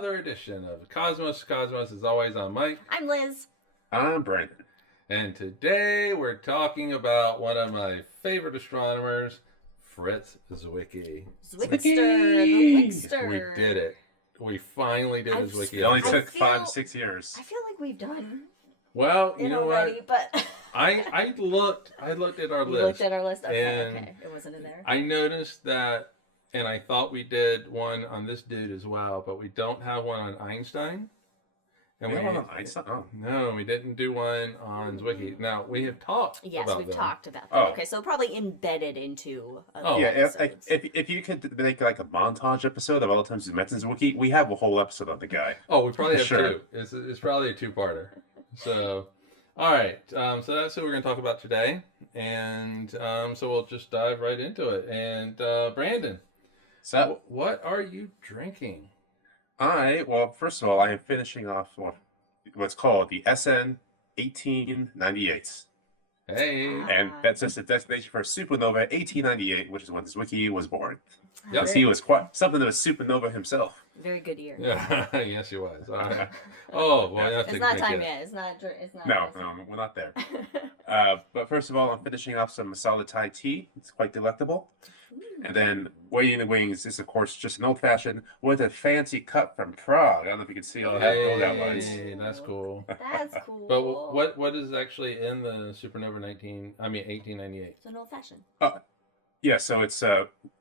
another edition of Cosmos. Cosmos is always on Mike. I'm Liz. I'm Brandon. And today we're talking about one of my favorite astronomers, Fritz Zwicky. Zwickster, the Wickster. We did it. We finally did his Zwicky. It only episode. took 5-6 years. I feel like we've done Well, you it know already, what? but I looked at our you list. looked at our list. Okay, and okay, it wasn't in there. I noticed that, and I thought we did one on this dude as well, but we don't have one on Einstein. And we have one on Einstein? Oh. No, we didn't do one on Zwicky. Now, we have talked Yes, about we've them. talked about that. Oh. Okay, so probably embedded into. Oh. Yeah, episodes. if you could make like a montage episode of all the times you mentioned Wiki, we have a whole episode on the guy. Oh, we probably have Sure. two. It's probably a two-parter. So, all right. So that's what we're going to talk about today. And so we'll just dive right into it. And Brandon, So, what are you drinking? well, first of all, I am finishing off what's called the SN 1898. Hey. And that's just a designation for supernova 1898, which is when Zwicky was born. Yep. Because he was quite something of a supernova himself. Very good year. Yeah. Yes, he was. All right. Oh, well, you have to It's not make time it. yet. It's not. It's not. No, we're not there. But first of all, I'm finishing off some solid Thai tea. It's quite delectable. And then waiting in the wings is, of course, just an old-fashioned with a fancy cut from Prague. I don't know if you can see all that lights. Hey, that's cool. That's cool. But what is actually in the Supernova 1898? It's an old fashioned. Yeah, so it's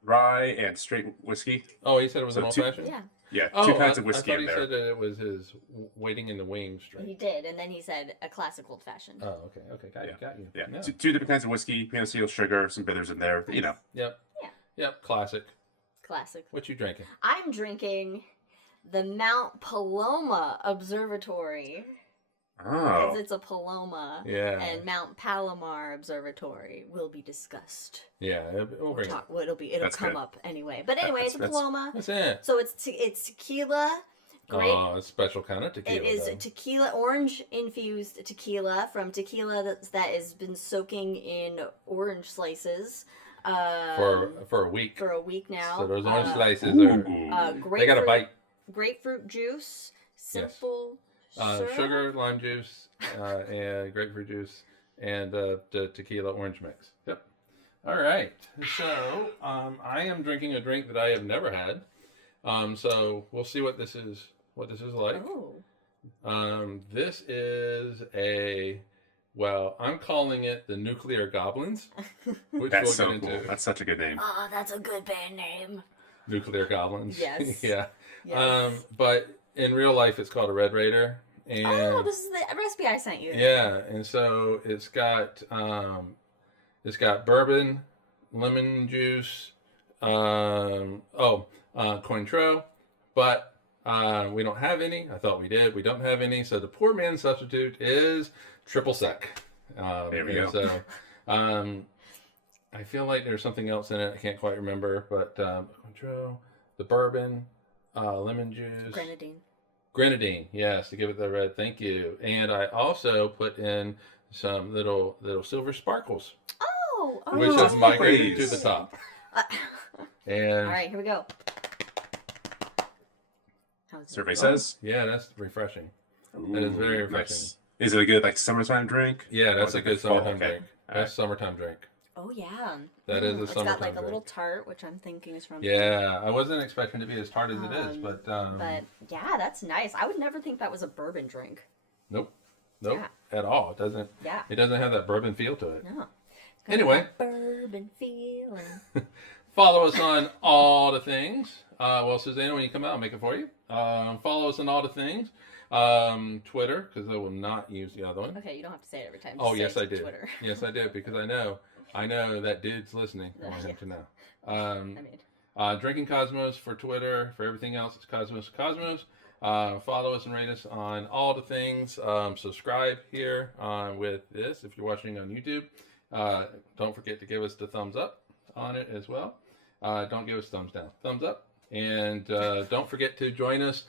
rye and straight whiskey. Oh, he said it was So an old two- fashioned? Yeah, Yeah, Oh, two kinds of whiskey I thought in he there. said that it was his waiting in the wings he drink. did, and then he said a classic old fashioned. Oh, okay, got you. Yeah, No. two different kinds of whiskey, peanut sugar, some bitters in there. You know, Yep, classic. Classic. What you drinking? I'm drinking the Mount Paloma Observatory because oh, it's a Paloma. Yeah. And Mount Palomar Observatory will be discussed. Yeah, we'll bring it. Well, it'll That's come good. up anyway. But anyway, it's a That's- Paloma. That's it. So it's tequila. Great. Oh, it's special kind of tequila. It is though. tequila, orange infused tequila from tequila that has been soaking in orange slices for a week. for a week now. So those orange slices are. Grapefruit, They got a bite. Grapefruit juice, simple Sugar, lime juice, and grapefruit juice, and the tequila orange mix. Yep. All right. So I am drinking a drink that I have never had. So we'll see what this is. What this is like. Oh, This is I'm calling it the Nuclear Goblins, which that's we'll so get cool. into. That's such a good name. oh, that's a good band name. Nuclear Goblins. Yes. Yeah. Yes. But in real life, it's called a Red Raider. And Oh, this is the recipe I sent you. yeah, and so it's got bourbon, lemon juice, Cointreau, but we don't have any. I thought we did. We don't have any. So the poor man's substitute is triple sec. There we and go. So I feel like there's something else in it. I can't quite remember, but Cointreau, the bourbon, lemon juice. Grenadine, yes, to give it the red. Thank you. And I also put in some little silver sparkles, Oh, which has migrated to please. the top. All And right, here we go. How's it? Survey says. yeah, that's refreshing. That is very refreshing. Nice. Is it a good summertime drink? Yeah, that's Or a is it good fall? summertime Okay. drink. That's summertime drink. Oh yeah. That is a It's summertime got like a drink. little tart, which I'm thinking is from. Yeah, I wasn't expecting to be as tart as it is, but But yeah, that's nice. I would never think that was a bourbon drink. nope, Yeah. at all. It doesn't. Yeah. It doesn't have that bourbon feel to it. No. It's got Anyway. that bourbon feeling. Follow us on all the things. Susanna, when you come out, I'll make it for you. Follow us on all the things. Twitter, because I will not use the other one. Okay, you don't have to say it every time. Oh, Just yes, say I it to did. Twitter. Yes, I did, because I know that dude's listening. I want him to know. I mean, Drinking Cosmos for Twitter. For everything else, it's Cosmos. Follow us and rate us on all the things. Subscribe here with this if you're watching on YouTube. Don't forget to give us the thumbs up on it as well. Don't give us thumbs down. Thumbs up. And don't forget to join us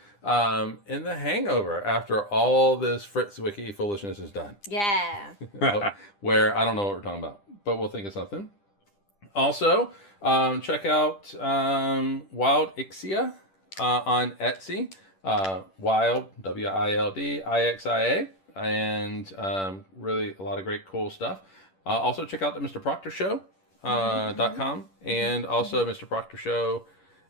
in the hangover after all this Fritz Zwicky foolishness is done. yeah. Where I don't know what we're talking about, but we'll think of something. Also, check out Wildixia on Etsy. Wild, Wildixia, and really a lot of great cool stuff. Also check out the Mr. Proctor Show .com, and also Mr. Proctor Show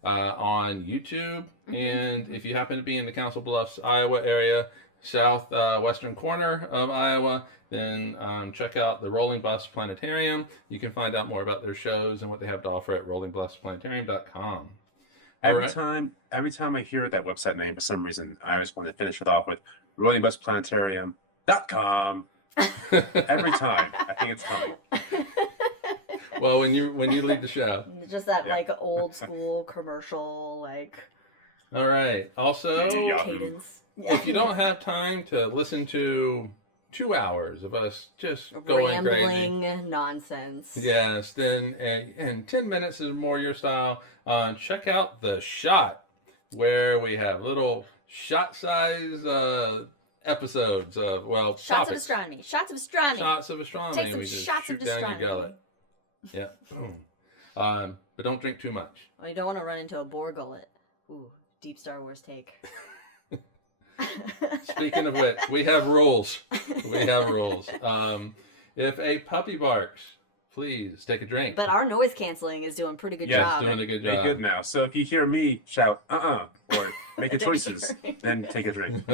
on YouTube. And if you happen to be in the Council Bluffs, Iowa area, southwestern corner of Iowa, then check out the Rolling Bluffs Planetarium. You can find out more about their shows and what they have to offer at rollingbluffsplanetarium.com. Every time I hear that website name, for some reason, I always want to finish it off with rollingbluffsplanetarium.com. Every time. I think it's coming. Well, when you leave the show. Just that like old school commercial, like. All right. Also, cadence. If you don't have time to listen to 2 hours of us just going rambling crazy, nonsense. yes, then and 10 minutes is more your style. Check out The Shot, where we have little shot-size episodes of shots topics. of astronomy. Shots of astronomy. Shots of astronomy. Take some we just shots shoot of down astronomy. your gullet. Yeah. Boom. But don't drink too much. Well, you don't want to run into a boar gullet. Ooh, deep Star Wars take. Speaking of which, we have rules. We have rules. If a puppy barks, please take a drink. But our noise canceling is doing a pretty good job. It's doing a good Very job. good now. So if you hear me shout, or make a choices, then take a drink.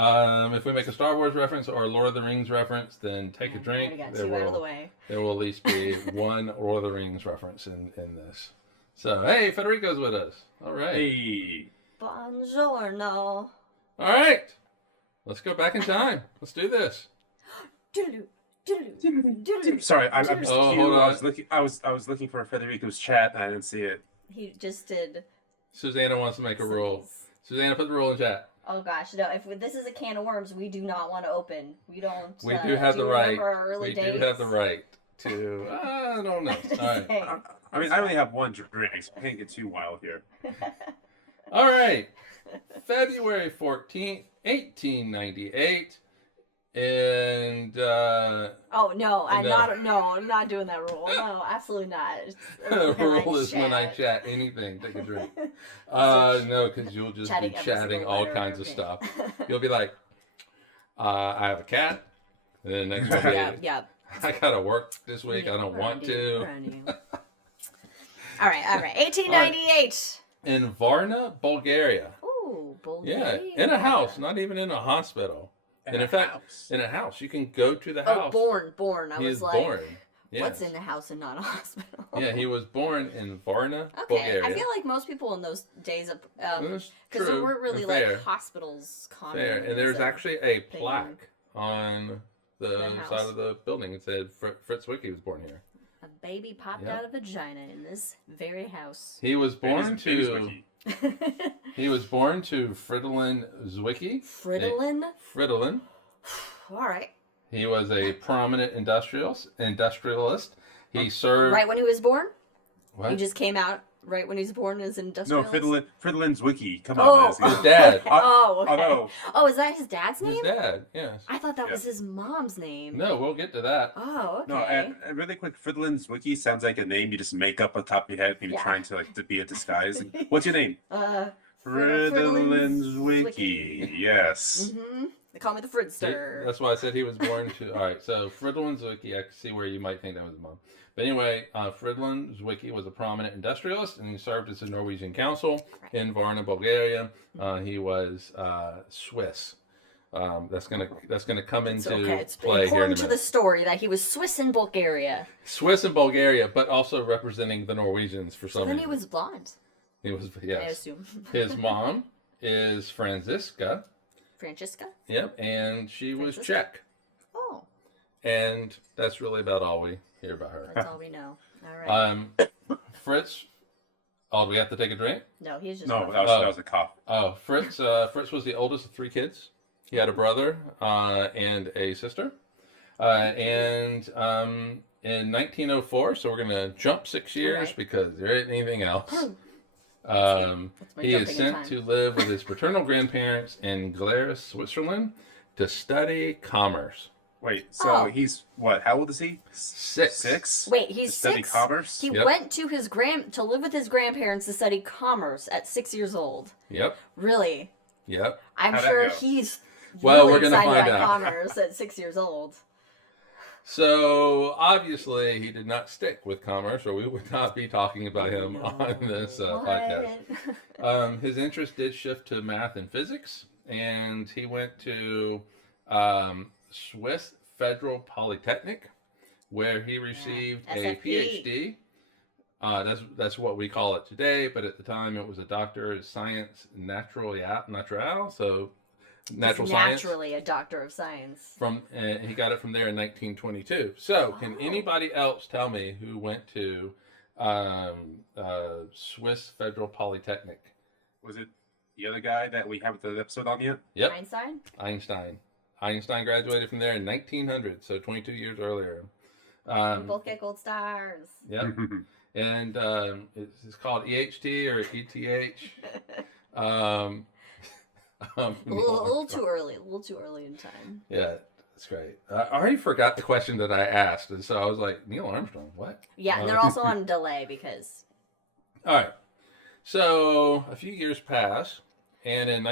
If we make a Star Wars reference or a Lord of the Rings reference, then take a drink. I got two out of the way. There will at least be one Lord of the Rings reference in this. So, hey, Federico's with us. All right. Hey. Buongiorno. All right. Let's go back in time. Let's do this. Sorry, I'm just hold on. I was looking for Federico's chat and I didn't see it. He just did. Susanna wants to make a rule. Susanna, put the rule in chat. Oh gosh, no! If this is a can of worms, we do not want to open. We don't. We do have the right. We do have the right to. I don't know. All right. I mean, I only have one drink, so I can't get too wild here. All right. February 14th, 1898. And oh no, I'm not doing that rule. No, absolutely not. The rule is when I chat anything, take a drink. No, because you'll just be chatting all kinds of stuff. You'll be like, I have a cat, and then next one will be, I gotta work this week. I don't want to. All right. 1898. In Varna, Bulgaria. Ooh, Bulgaria. Yeah, in a house, not even in a hospital. And in fact, in a house, you can go to the house. Oh, born. I was like, born. Yes. What's in the house and not a hospital? Yeah, he was born in Varna, Bulgaria. I feel like most people in those days, because true, there weren't really and fair. like hospitals. Fair, and there's actually a plaque on the house. side of the building. It said Fritz Zwicky was born here. A baby popped out of vagina in this very house. He was born to. He was born to Fridolin Zwicky. Fridolin. All right. He was a prominent industrialist. He served right when he was born. What? He just came out right when he was born as an industrialist. No, Fridolin's Wiki. Come on, his dad. Okay. Oh, okay. Oh, no. Oh, is that his dad's name? His dad, yes. I thought that was his mom's name. No, we'll get to that. Oh, okay. No, and really quick, Fridolin's Wiki sounds like a name you just make up on top of your head, maybe trying to to be a disguise. What's your name? Fridolin's Wiki. Yes. Mm-hmm. They call me the Fritzster. That's why I said he was born to. All right, so Fridolin Zwicky, I can see where you might think that was his mom. But anyway, Fridolin Zwicky was a prominent industrialist, and he served as the Norwegian consul in Varna, Bulgaria. He was Swiss. That's gonna come into play here in a minute. To the story that he was Swiss in Bulgaria. Swiss in Bulgaria, but also representing the Norwegians for some reason. Then he was blonde. He was, yes. I assume. His mom is Franziska. Yep, and she was Czech. Oh. And that's really about all we hear about her. That's all we know. All right. Fritz. Oh, do we have to take a drink? No, he's just. No, that was a cough. Oh, Fritz. Fritz was the oldest of 3 kids. He had a brother and a sister. In 1904, so we're gonna jump 6 years because there isn't anything else. He is sent to live with his paternal grandparents in Glarus, Switzerland, to study commerce. Wait, so Oh. he's what? How old is he? 6. 6? Wait, To he's study 6. commerce? He Yep. went to his to live with his grandparents to study commerce at 6 years old. Yep. Really? Yep. I'm How'd that sure go? he's Well, really we're gonna excited find about out. commerce at 6 years old. So obviously he did not stick with commerce, or we would not be talking about him on this podcast. His interest did shift to math and physics, and he went to Swiss Federal Polytechnic, where he received a SFP. PhD. That's what we call it today, but at the time it was a Doctor of Science Naturale, so natural science. Naturally a doctor of science. He got it from there in 1922. So, can Oh. anybody else tell me who went to Swiss Federal Polytechnic? Was it the other guy that we haven't done an episode on yet? Yep, Einstein? Einstein. Einstein graduated from there in 1900, so 22 years earlier. We both get gold stars. Yep, and it's called EHT or ETH. A little too early. A little too early in time. Yeah, that's great. I already forgot the question that I asked, and so I was like, Neil Armstrong, what? Yeah, and they're also on delay because... All right. So a few years pass, and in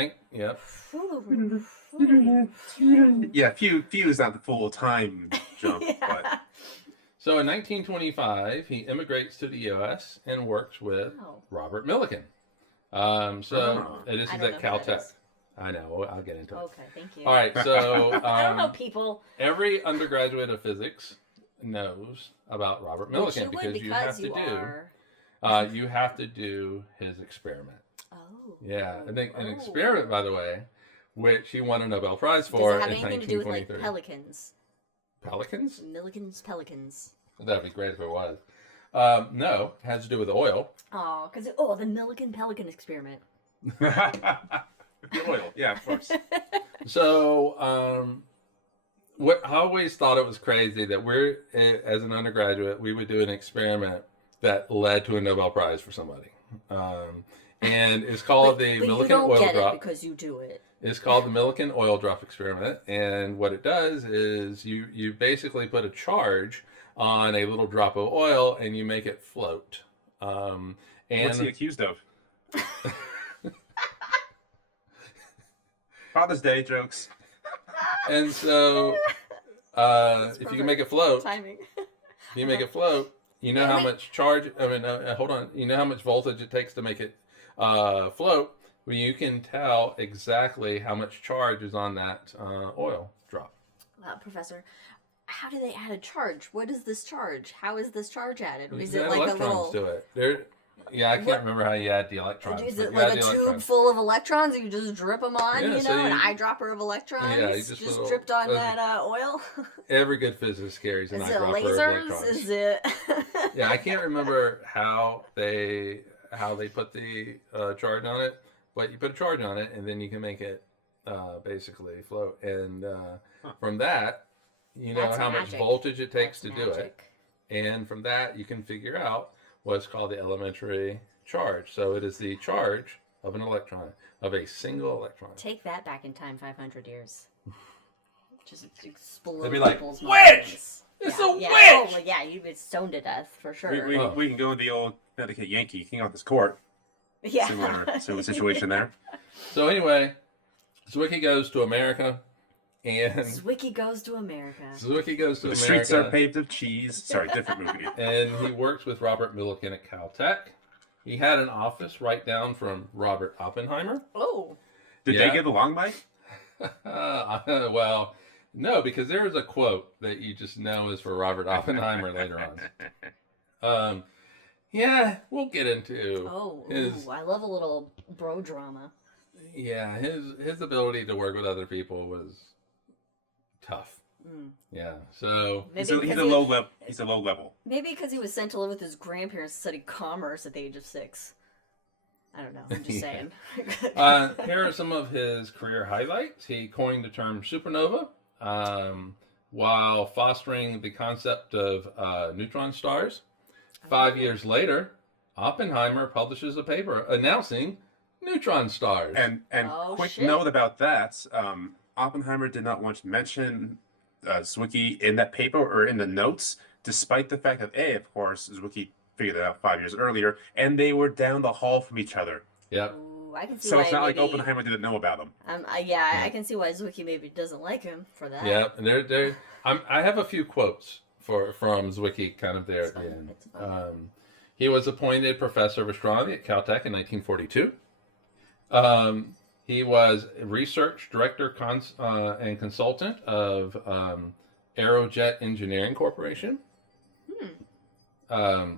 Yeah, few is not the full time jump, but So in 1925, he immigrates to the U.S. and works with Robert Millikan. This I is don't at know who that Caltech. is. I know. I'll get into it. Okay, thank you. All right. So I don't know people. every undergraduate of physics knows about Robert Which Millikan you would you have to are... you have to do his experiment. Oh. Yeah, I think an experiment, by the way, which he won a Nobel Prize Does for it have in anything to do with like 1923. pelicans? Pelicans? Millikan's pelicans. That'd be great if it was. No, it has to do with oil. Oh, because the Millikan pelican experiment. the oil, yeah, of course. So, what I always thought it was crazy that as an undergraduate, we would do an experiment that led to a Nobel Prize for somebody. And it's called the but Millikan you don't oil get drop. it because you do it. It's called the Millikan oil drop experiment, and what it does is you basically put a charge on a little drop of oil and you make it float. And What's he accused of? Father's Day jokes. And so if you can make it float, Timing. you make it float. You know how much charge. I mean, hold on. You know how much voltage it takes to make it float. Well, you can tell exactly how much charge is on that oil drop. Professor, how do they add a charge? What is this charge? How is this charge added? Is You it add like a electrons little? to it. I can't remember how you add the electrons. Is but it you like add a the tube electrons. full of electrons and you just drip them on, Yeah, so an you- eyedropper of electrons? Yeah, you just little- dripped on that oil? Every good physicist carries an Is it eyedropper of lasers? electrons. Is it... Yeah, I can't remember how they put the charge on it, but you put a charge on it and then you can make it basically float. And from that, you know That's how much magic. voltage it takes That's to do it, magic. and from that you can figure out what's called the elementary charge. So it is the charge of an electron, of a single electron. Take that back in time 500 years. Just explode They'd be like, people's "Witch! minds. It's yeah, a yeah. witch!" Oh, well, yeah, you'd be stoned to death for sure. We can go to the old Connecticut Yankee, King off this court. yeah. Similar situation there. So anyway, Zwicky goes to America, and Zwicky goes to America. Zwicky goes to The America. streets are paved of cheese. Sorry, different movie. And he works with Robert Millikan at Caltech. He had an office right down from Robert Oppenheimer. Oh. Did they get along, Mike? Well, no, because there is a quote that you just know is for Robert Oppenheimer later on. Yeah, we'll get into his. I love a little bro drama. Yeah, his ability to work with other people was tough. Mm. Yeah, so He's a low level. He's a low level. Maybe because he was sent to live with his grandparents to study commerce at the age of 6. I don't know. I'm just saying. here are some of his career highlights. He coined the term supernova while fostering the concept of neutron stars. 5 years later, Oppenheimer publishes a paper announcing neutron stars. And quick note about that: Oppenheimer did not once mention Zwicky in that paper or in the notes, despite the fact that of course, Zwicky figured it out 5 years earlier, and they were down the hall from each other. Yep. Ooh, I can see So why it's not like maybe, Oppenheimer didn't know about him. I can see why Zwicky maybe doesn't like him for that. Yeah, and I have a few quotes from Zwicky kind of there at the end. He was appointed professor of astronomy at Caltech in 1942. He was research director and consultant of Aerojet Engineering Corporation. I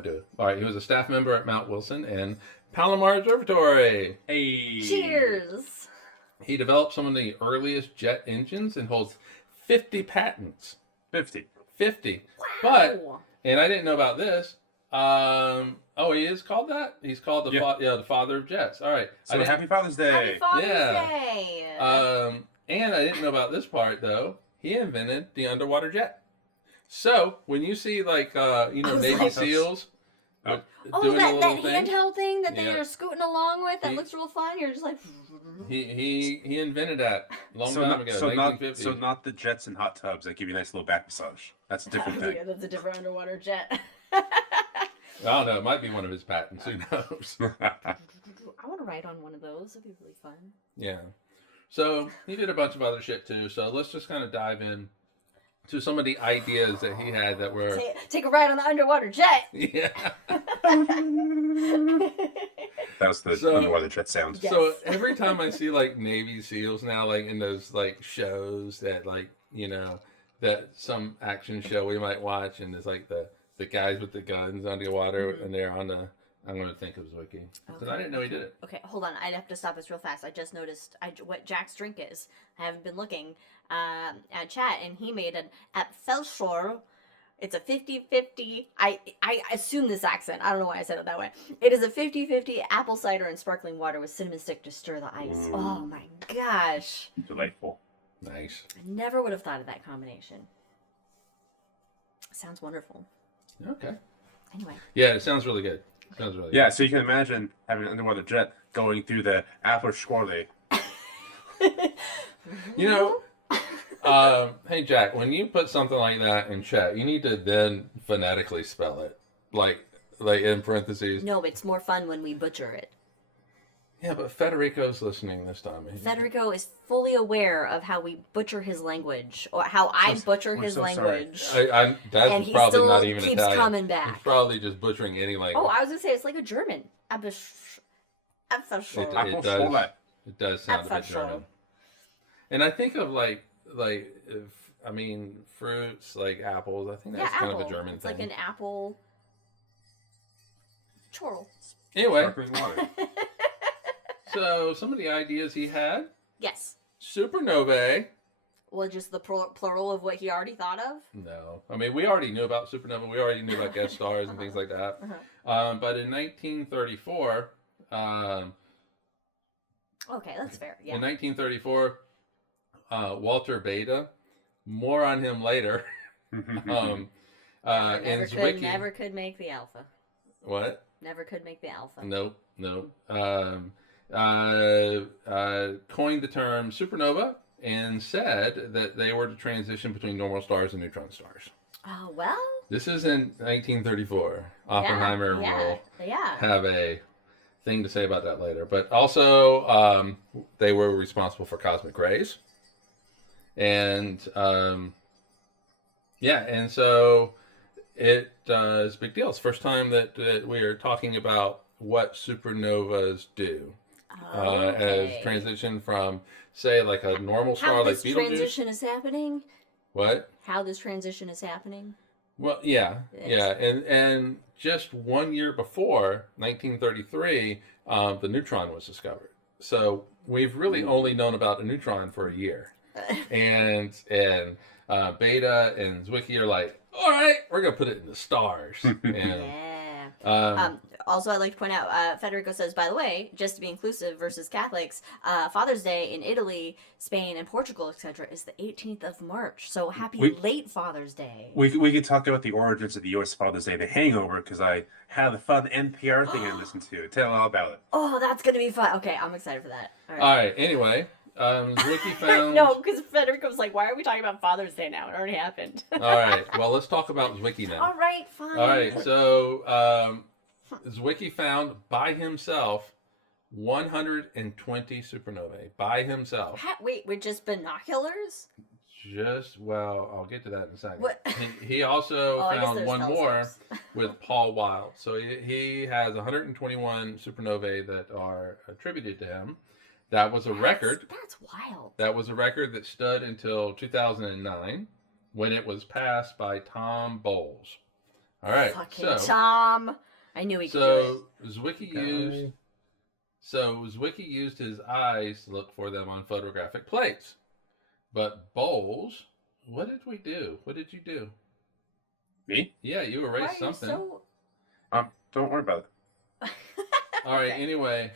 do. All right, he was a staff member at Mount Wilson and Palomar Observatory. Hey. Cheers. He developed some of the earliest jet engines and holds 50 patents. 50. 50. Wow. And I didn't know about this. He is called that? He's called the father of jets. All right. So happy Father's Day. Happy Father's Day. And I didn't know about this part, though. He invented the underwater jet. So when you see, Navy SEALs doing that a little thing, handheld thing that they are scooting along with that looks real fun. You're just like... He invented that a long time ago, 1950. So not the jets and hot tubs that give you a nice little back massage. That's a different thing. Yeah, that's a different underwater jet. I don't know. It might be one of his patents. Who knows? I want to ride on one of those. It'd be really fun. Yeah. So he did a bunch of other shit too. So let's just kind of dive in to some of the ideas that he had that were... Take a ride on the underwater jet! Yeah. That was the underwater jet sound. Yes. So every time I see Navy SEALs now, in those shows that that some action show we might watch, and there's the guys with the guns underwater, and they're on the... I'm going to think of Zwicky. Because I didn't know he did it. Okay, hold on. I'd have to stop this real fast. I just noticed what Jack's drink is. I haven't been looking at chat, and he made an Apfelschorle. It's a 50-50. I assume this accent. I don't know why I said it that way. It is a 50-50 apple cider and sparkling water with cinnamon stick to stir the ice. Oh my gosh. Delightful. Nice. I never would have thought of that combination. Sounds wonderful. Okay. Anyway. Yeah, it sounds really good. Yeah, so you can imagine having an underwater jet going through the Apfelschorle. Hey Jack, when you put something like that in chat, you need to then phonetically spell it, like in parentheses. No, it's more fun when we butcher it. Yeah, but Federico's listening this time. Federico is fully aware of how we butcher his language, or how I butcher his language. That's and he probably still not even keeps Italian. coming back. He's probably just butchering any language. Oh, I was gonna say it's like a German. It does sound a bit German. And I think of fruits like apples. I think that's kind of a German it's thing. It's like an apple chorle. Anyway. Sparkling water. So, some of the ideas he had. Yes. Supernovae. Well, just the plural of what he already thought of? No. I mean, we already knew about supernova. We already knew about guest stars and things like that. But in 1934... okay, that's fair. Yeah. In 1934, Walter Beta, more on him later. Never could make the alpha. What? Never could make the alpha. Nope. Coined the term supernova and said that they were to transition between normal stars and neutron stars. Oh, well. This is in 1934. Oppenheimer will have a thing to say about that later. But also, they were responsible for cosmic rays. And, and so it is a big deal. It's the first time that we are talking about what supernovas do. As transition from, say, like a normal star like Betelgeuse. How this transition is happening? What? How this transition is happening? Well, yeah. And just 1 year before, 1933, the neutron was discovered. So we've really only known about the neutron for a year. and Beta and Zwicky are like, all right, we're going to put it in the stars. And, also, I'd like to point out, Federico says, by the way, just to be inclusive versus Catholics, Father's Day in Italy, Spain, and Portugal, etc., is the 18th of March. So happy late Father's Day. We could talk about the origins of the U.S. Father's Day, the hangover, because I had a fun NPR thing I listened to. Tell all about it. Oh, that's going to be fun. Okay, I'm excited for that. All right. Anyway, Zwicky found. No, because Federico was like, "Why are we talking about Father's Day now? It already happened." All right. Well, let's talk about Zwicky now. All right, fine. All right. So Zwicky found by himself 120 supernovae by himself. Wait, with just binoculars? I'll get to that in a second. What? He also I guess found there's one more telescopes. with Paul Wild. So he has 121 supernovae that are attributed to him. That was a record. That's wild. That was a record that stood until 2009 when it was passed by Tom Bowles. All right. Fucking Tom. I knew he could do it. Zwicky used his eyes to look for them on photographic plates. But Bowles, what did we do? What did you do? Me? Yeah, you erased something. Don't worry about it. All right. Anyway,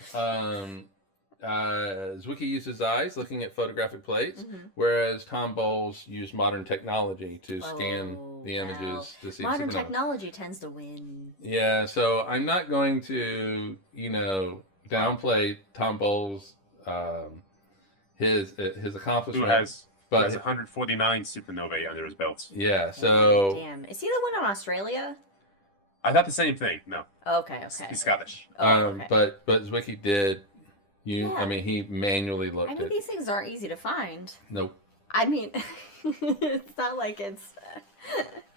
Zwicky used his eyes looking at photographic plates, whereas Tom Bowles used modern technology to scan the images to see. Modern technology tends to win. Yeah. So I'm not going to, downplay Tom Bowles, his accomplishment. Who has 149 supernovae under his belt. Yeah, so... Damn. Is he the one in Australia? I thought the same thing. No. Okay. He's Scottish. Okay. But Zwicky did... he manually looked at... these things aren't easy to find. Nope. I mean, it's not like it's...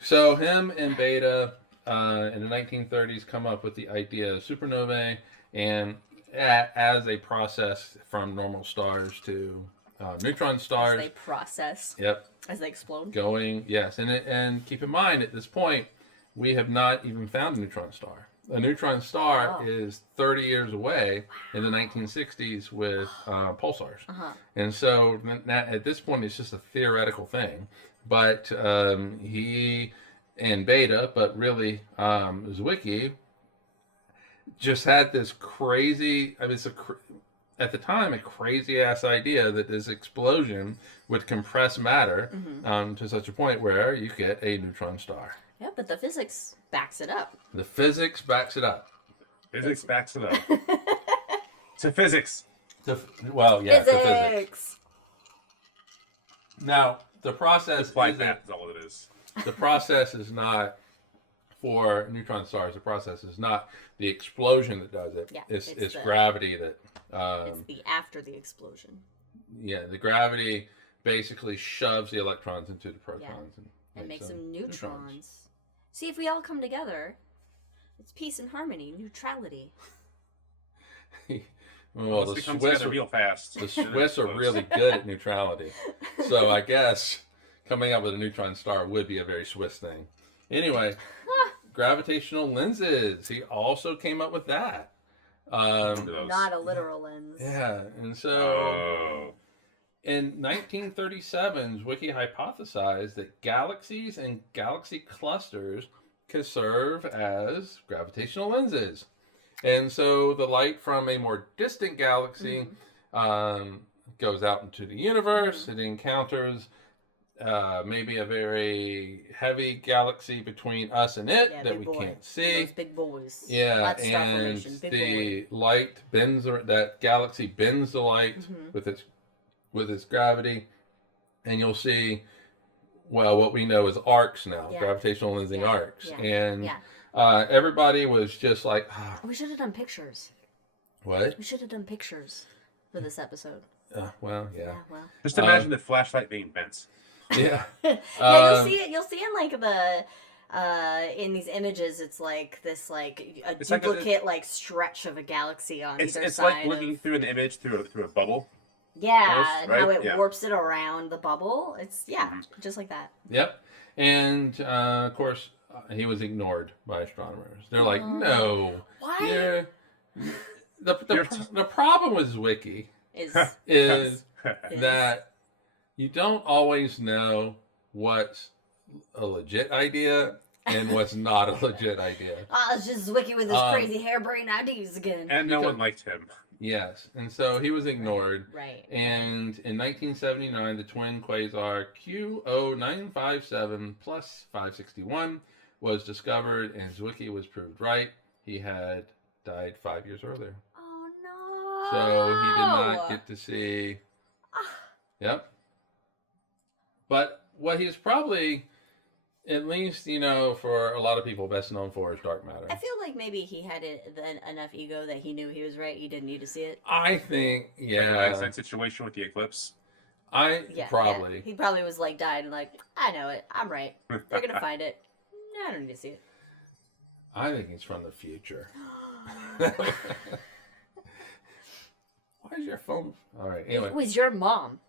So him and Beta in the 1930s come up with the idea of supernovae, and as a process from normal stars to neutron stars. As they process. Yep. As they explode. Yes. And keep in mind, at this point, we have not even found a neutron star. A neutron star is 30 years away in the 1960s with pulsars. And so at this point, it's just a theoretical thing. But he and Beta, but really Zwicky, just had this crazy, at the time, a crazy-ass idea that this explosion would compress matter to such a point where you get a neutron star. Yeah, but the physics backs it up. The physics backs it up. Physics backs it up. To physics. To physics. Now, the process Applied math is all it is. The process is not for neutron stars. The process is not the explosion that does it. Yeah, it's gravity that... it's the after the explosion. Yeah, the gravity basically shoves the electrons into the protons. And makes them neutrons. See, if we all come together, it's peace and harmony, neutrality. Well, the Swiss real fast. The Swiss are really good at neutrality. So I guess coming up with a neutron star would be a very Swiss thing. Anyway, gravitational lenses. He also came up with that. Not a literal lens. Yeah, and so in 1937, Zwicky hypothesized that galaxies and galaxy clusters could serve as gravitational lenses. And so the light from a more distant galaxy goes out into the universe. It encounters maybe a very heavy galaxy between us and it that we can't see. Those big boys. Yeah, and the light bends, that galaxy bends the light with its gravity, and you'll see, what we know as arcs now, gravitational lensing arcs. And everybody was just like, we should have done pictures. What? We should have done pictures for this episode. Just imagine the flashlight being bent. Yeah. You'll see in like the in these images, it's like this it's duplicate like stretch of a galaxy on either side. It's like looking through an image through a bubble. Yeah, and how it warps it around the bubble. It's just like that. Yep. And of course, he was ignored by astronomers. They're like, no. Why? The problem with Zwicky is that you don't always know what's a legit idea and what's not a legit idea. It's just Zwicky with his crazy harebrained ideas again. And no one liked him. Yes, and so he was ignored. Right. And in 1979, the twin quasar Q0957 plus 561 was discovered, and Zwicky was proved right. He had died 5 years earlier. Oh no! So he did not get to see Yep. But what he's probably, at least, for a lot of people, best known for is dark matter. I feel like maybe he had enough ego that he knew he was right. He didn't need to see it. I think, Like the Einstein situation with the eclipse. Probably. Yeah. He probably was like, died and like, I know it. I'm right. They're going to find it. No, I don't need to see it. I think he's from the future. Why is your phone? All right, anyway. It was your mom.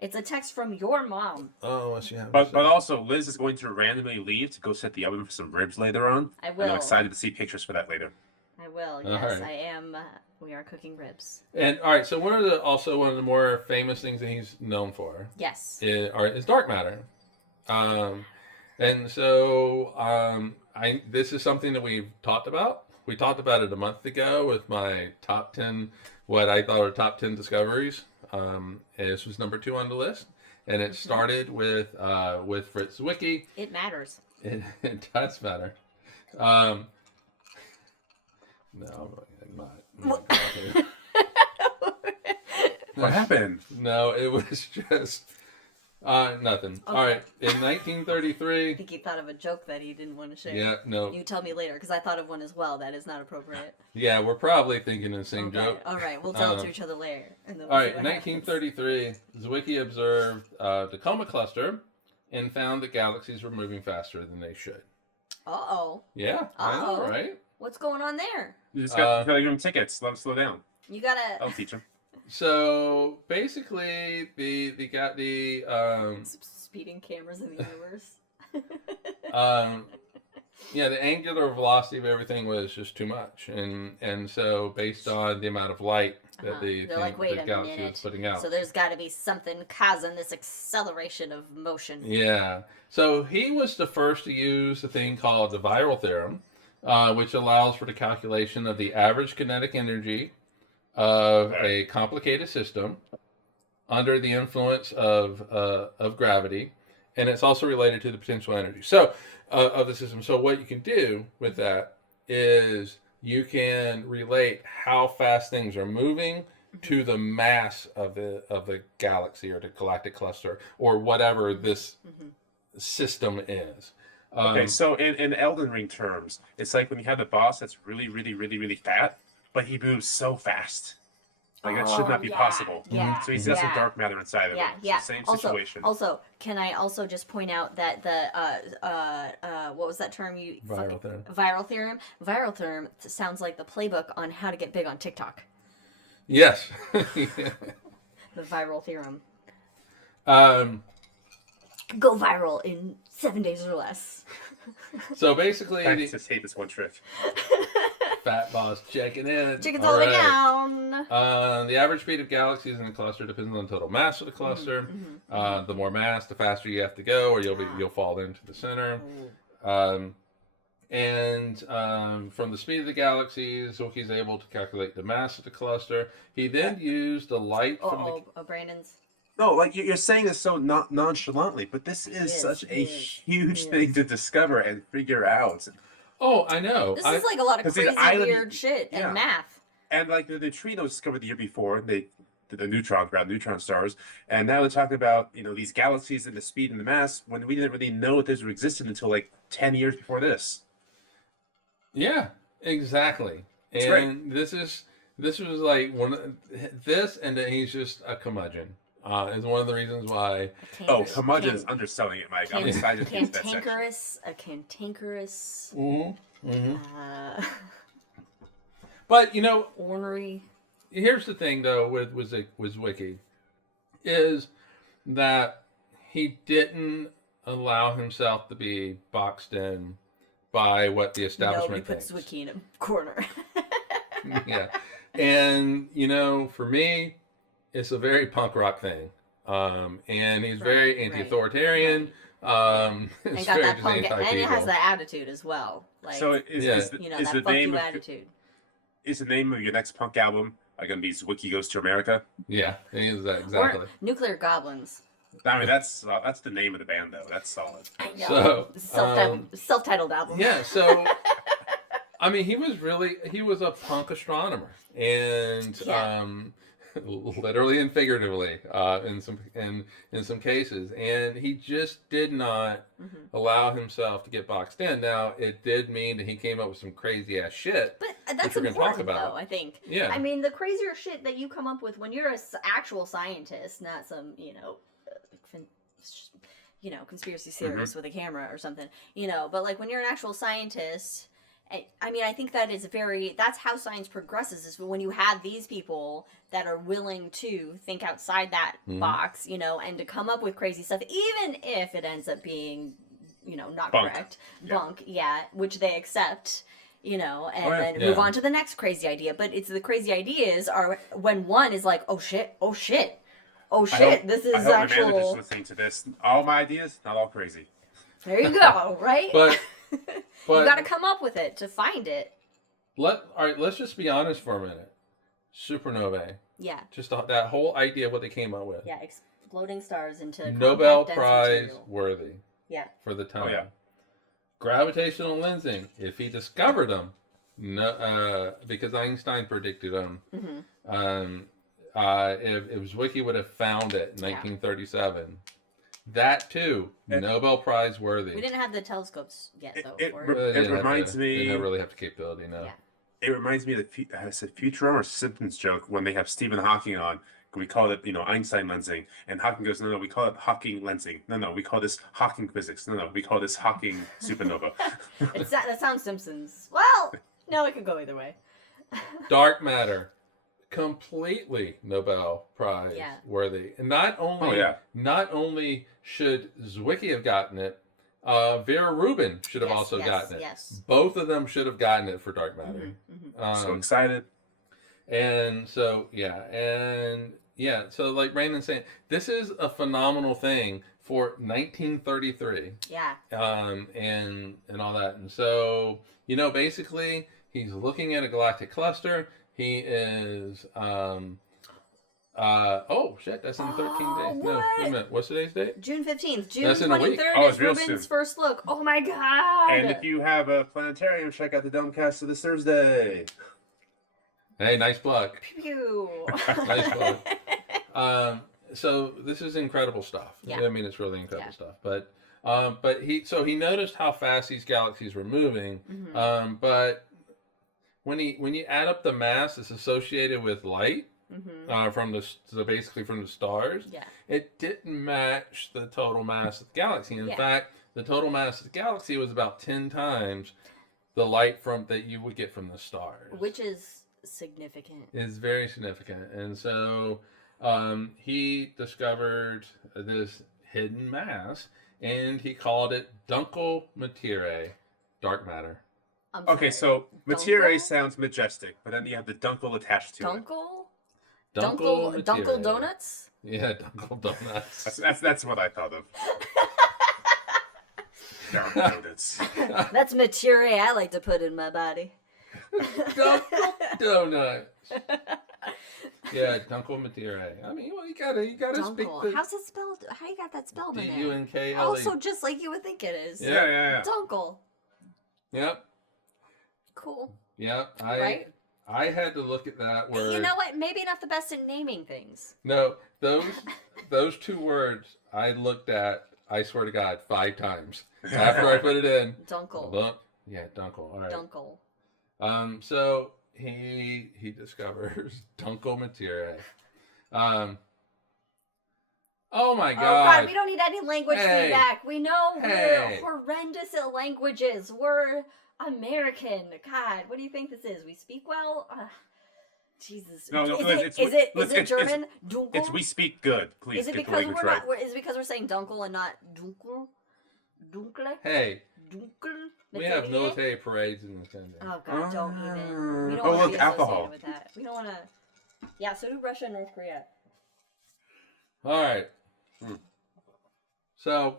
It's a text from your mom. Oh, what's she having? But also, Liz is going to randomly leave to go set the oven for some ribs later on. I will. And I'm excited to see pictures for that later. I will, All yes, right. I am. We are cooking ribs. And all right, so one of the more famous things that he's known for Yes. is dark matter. And so this is something that we've talked about. We talked about it a month ago with my top 10, what I thought were top 10 discoveries. And this was number 2 on the list, and it started with Fritz Zwicky. It matters. It does matter. No, I'm not. What happened? No, it was just nothing. Okay. All right, in I 1933. think he thought of a joke that he didn't want to share. Yeah, no. You tell me later, because I thought of one as well that is not appropriate. Yeah, we're probably thinking the same Okay. joke. All right, we'll tell it to each other later. And then All we'll right, see in what happens. 1933, Zwicky observed the Coma cluster and found that galaxies were moving faster than they should. Uh-oh. Yeah, I know, Uh-oh. right? What's going on there? You just got to give him tickets. Let him slow down. You gotta... I'll teach him. So basically, the Speeding cameras in the universe. the angular velocity of everything was just too much, and so based on the amount of light that They're like, wait a galaxy minute. was putting out. So there's got to be something causing this acceleration of motion. Yeah. So he was the first to use a thing called the viral theorem, which allows for the calculation of the average kinetic energy of a complicated system under the influence of gravity, and it's also related to the potential energy of the system. So what you can do with that is you can relate how fast things are moving to the mass of the galaxy or the galactic cluster or whatever this system is. Okay, so in Elden Ring terms, it's like when you have the boss that's really, really, really, really fat, but he moves so fast. Like, that should not be possible. Yeah, So he's got some dark matter inside of him. Yeah. It's the same Also, situation. Also, can I also just point out that the what was that term you? Viral theorem. Viral theorem. Viral theorem sounds like the playbook on how to get big on TikTok. Yes. The viral theorem. Go Go viral in 7 days or less. So basically, I just hate this one trick. Fat Boss checking in. Chicken's all the way down. The average speed of galaxies in a cluster depends on the total mass of the cluster. The more mass, the faster you have to go, or you'll fall into the center. From the speed of the galaxies, Zwicky's able to calculate the mass of the cluster. He then used the light from the. Brandon's. No, like you're saying this so nonchalantly, but this is such a huge thing to discover and figure out. Oh, I know. This is like a lot of 'cause the crazy island- weird shit yeah. and math. And like the neutrinos discovered the year before, they did the neutron stars, and now they're talking about these galaxies and the speed and the mass when we didn't really know that those existed until like 10 years before this. Yeah, exactly. That's and this was like this, and then he's just a curmudgeon. Is one of the reasons why. Oh, curmudgeon is underselling it, Mike. I'm excited to use that section. Cantankerous. But Ornery. here's the thing though with Zwicky, is that he didn't allow himself to be boxed in by what the establishment Nobody put thinks. Zwicky in a corner. Yeah, and for me, it's a very punk rock thing, and he's very anti-authoritarian. And It's got very that just punk, and it anti-people. has that attitude as well. Like, So is that the fuck name you of attitude. is the name of your next punk album going to be Zwicky Goes to America? Yeah, he is that exactly. Or Nuclear Goblins. I mean, that's the name of the band though. That's solid. I know. So, Self-titled album. yeah, so I mean, he was a punk astronomer, and literally and figuratively, in some cases, and he just did not allow himself to get boxed in. Now, it did mean that he came up with some crazy ass shit, But that's which we're gonna talk important, about. though, I think. Yeah. I mean, the crazier shit that you come up with when you're an actual scientist, not some, conspiracy theorist with a camera or something, but like when you're an actual scientist, I mean, I think that is that's how science progresses, is when you have these people that are willing to think outside that box, and to come up with crazy stuff, even if it ends up being, not correct, bunk, which they accept, and then move on to the next crazy idea. But it's the crazy ideas are when one is like, oh shit, this is I hope actual. my manager's listening to this. All my ideas, not all crazy. There you go, right? But you got to come up with it to find it. All right, let's just be honest for a minute. Supernovae. Yeah. Just that whole idea of what they came up with. Yeah, exploding stars into Nobel compact, dense Prize material. worthy. Yeah. For the time. Oh, yeah. Gravitational lensing. If he discovered them, because Einstein predicted them. If Zwicky would have found it in 1937. That too, Nobel Prize worthy. We didn't have the telescopes yet, though. It reminds me. They never really have the capability, no. Yeah. It reminds me of I said Futurama or Simpsons joke when they have Stephen Hawking on. We call it, Einstein lensing, and Hawking goes, no, we call it Hawking lensing. No, we call this Hawking physics. No, we call this Hawking supernova. That sounds Simpsons. Well, no, it could go either way. Dark matter. Completely Nobel Prize worthy. And not only should Zwicky have gotten it, Vera Rubin should have also gotten it. Yes. Both of them should have gotten it for dark matter. So excited. And so so like Brandon's saying, this is a phenomenal thing for 1933. Yeah. And all that. And so, basically he's looking at a galactic cluster. He is, oh shit, that's in 13 days. No, wait a minute, what's today's date? June 15th. June That's in a week. 23rd is real Rubin's soon. first look. Oh my god. And if you have a planetarium, check out the Domecast of this Thursday. Hey, nice plug. Pew. Nice plug. So this is incredible stuff. Yeah. I mean, it's really incredible stuff. But he noticed how fast these galaxies were moving. But when you add up the mass that's associated with light from basically from the stars, it didn't match the total mass of the galaxy. In fact, the total mass of the galaxy was about 10 times the light that you would get from the stars, which is significant. It's very significant. And so he discovered this hidden mass, and he called it Dunkel Materie, dark matter. Okay, so Materie sounds majestic, but then you have the Dunkel attached to it. Dunkel donuts? Yeah, Dunkel donuts. That's what I thought of. Donuts. That's materia I like to put in my body. Dunkel donuts. Yeah, Dunkel Materie. I mean, well, you gotta speak the... How's it spelled? How you got that spelled in there? D-U-N-K-L-E. Also, just like you would think it is. Yeah. Dunkel. Yep. Cool. Yep. Right? I had to look at that word. You know what? Maybe not the best in naming things. No, those two words I looked at, I swear to God, 5 times after I put it in. Dunkel. Look, yeah, Dunkel. All right. Dunkel. So he discovers Dunkel Materie. Oh my God. Oh God, we don't need any language Hey. feedback. We know Hey. we're horrendous at languages. We're American. God, what do you think this is? We speak well? Jesus. No, is it German? Dunkel? It's we speak good. Please Is it get the because language we're right. not? Is it because we're saying Dunkel and not Dunkel? Dunkle? Hey, Dunkel? we have Materie? military parades in this country. Oh God, don't even. We don't Oh, want to look, be alcohol. associated with that. We don't want to. Yeah, so do Russia and North Korea. All right. So,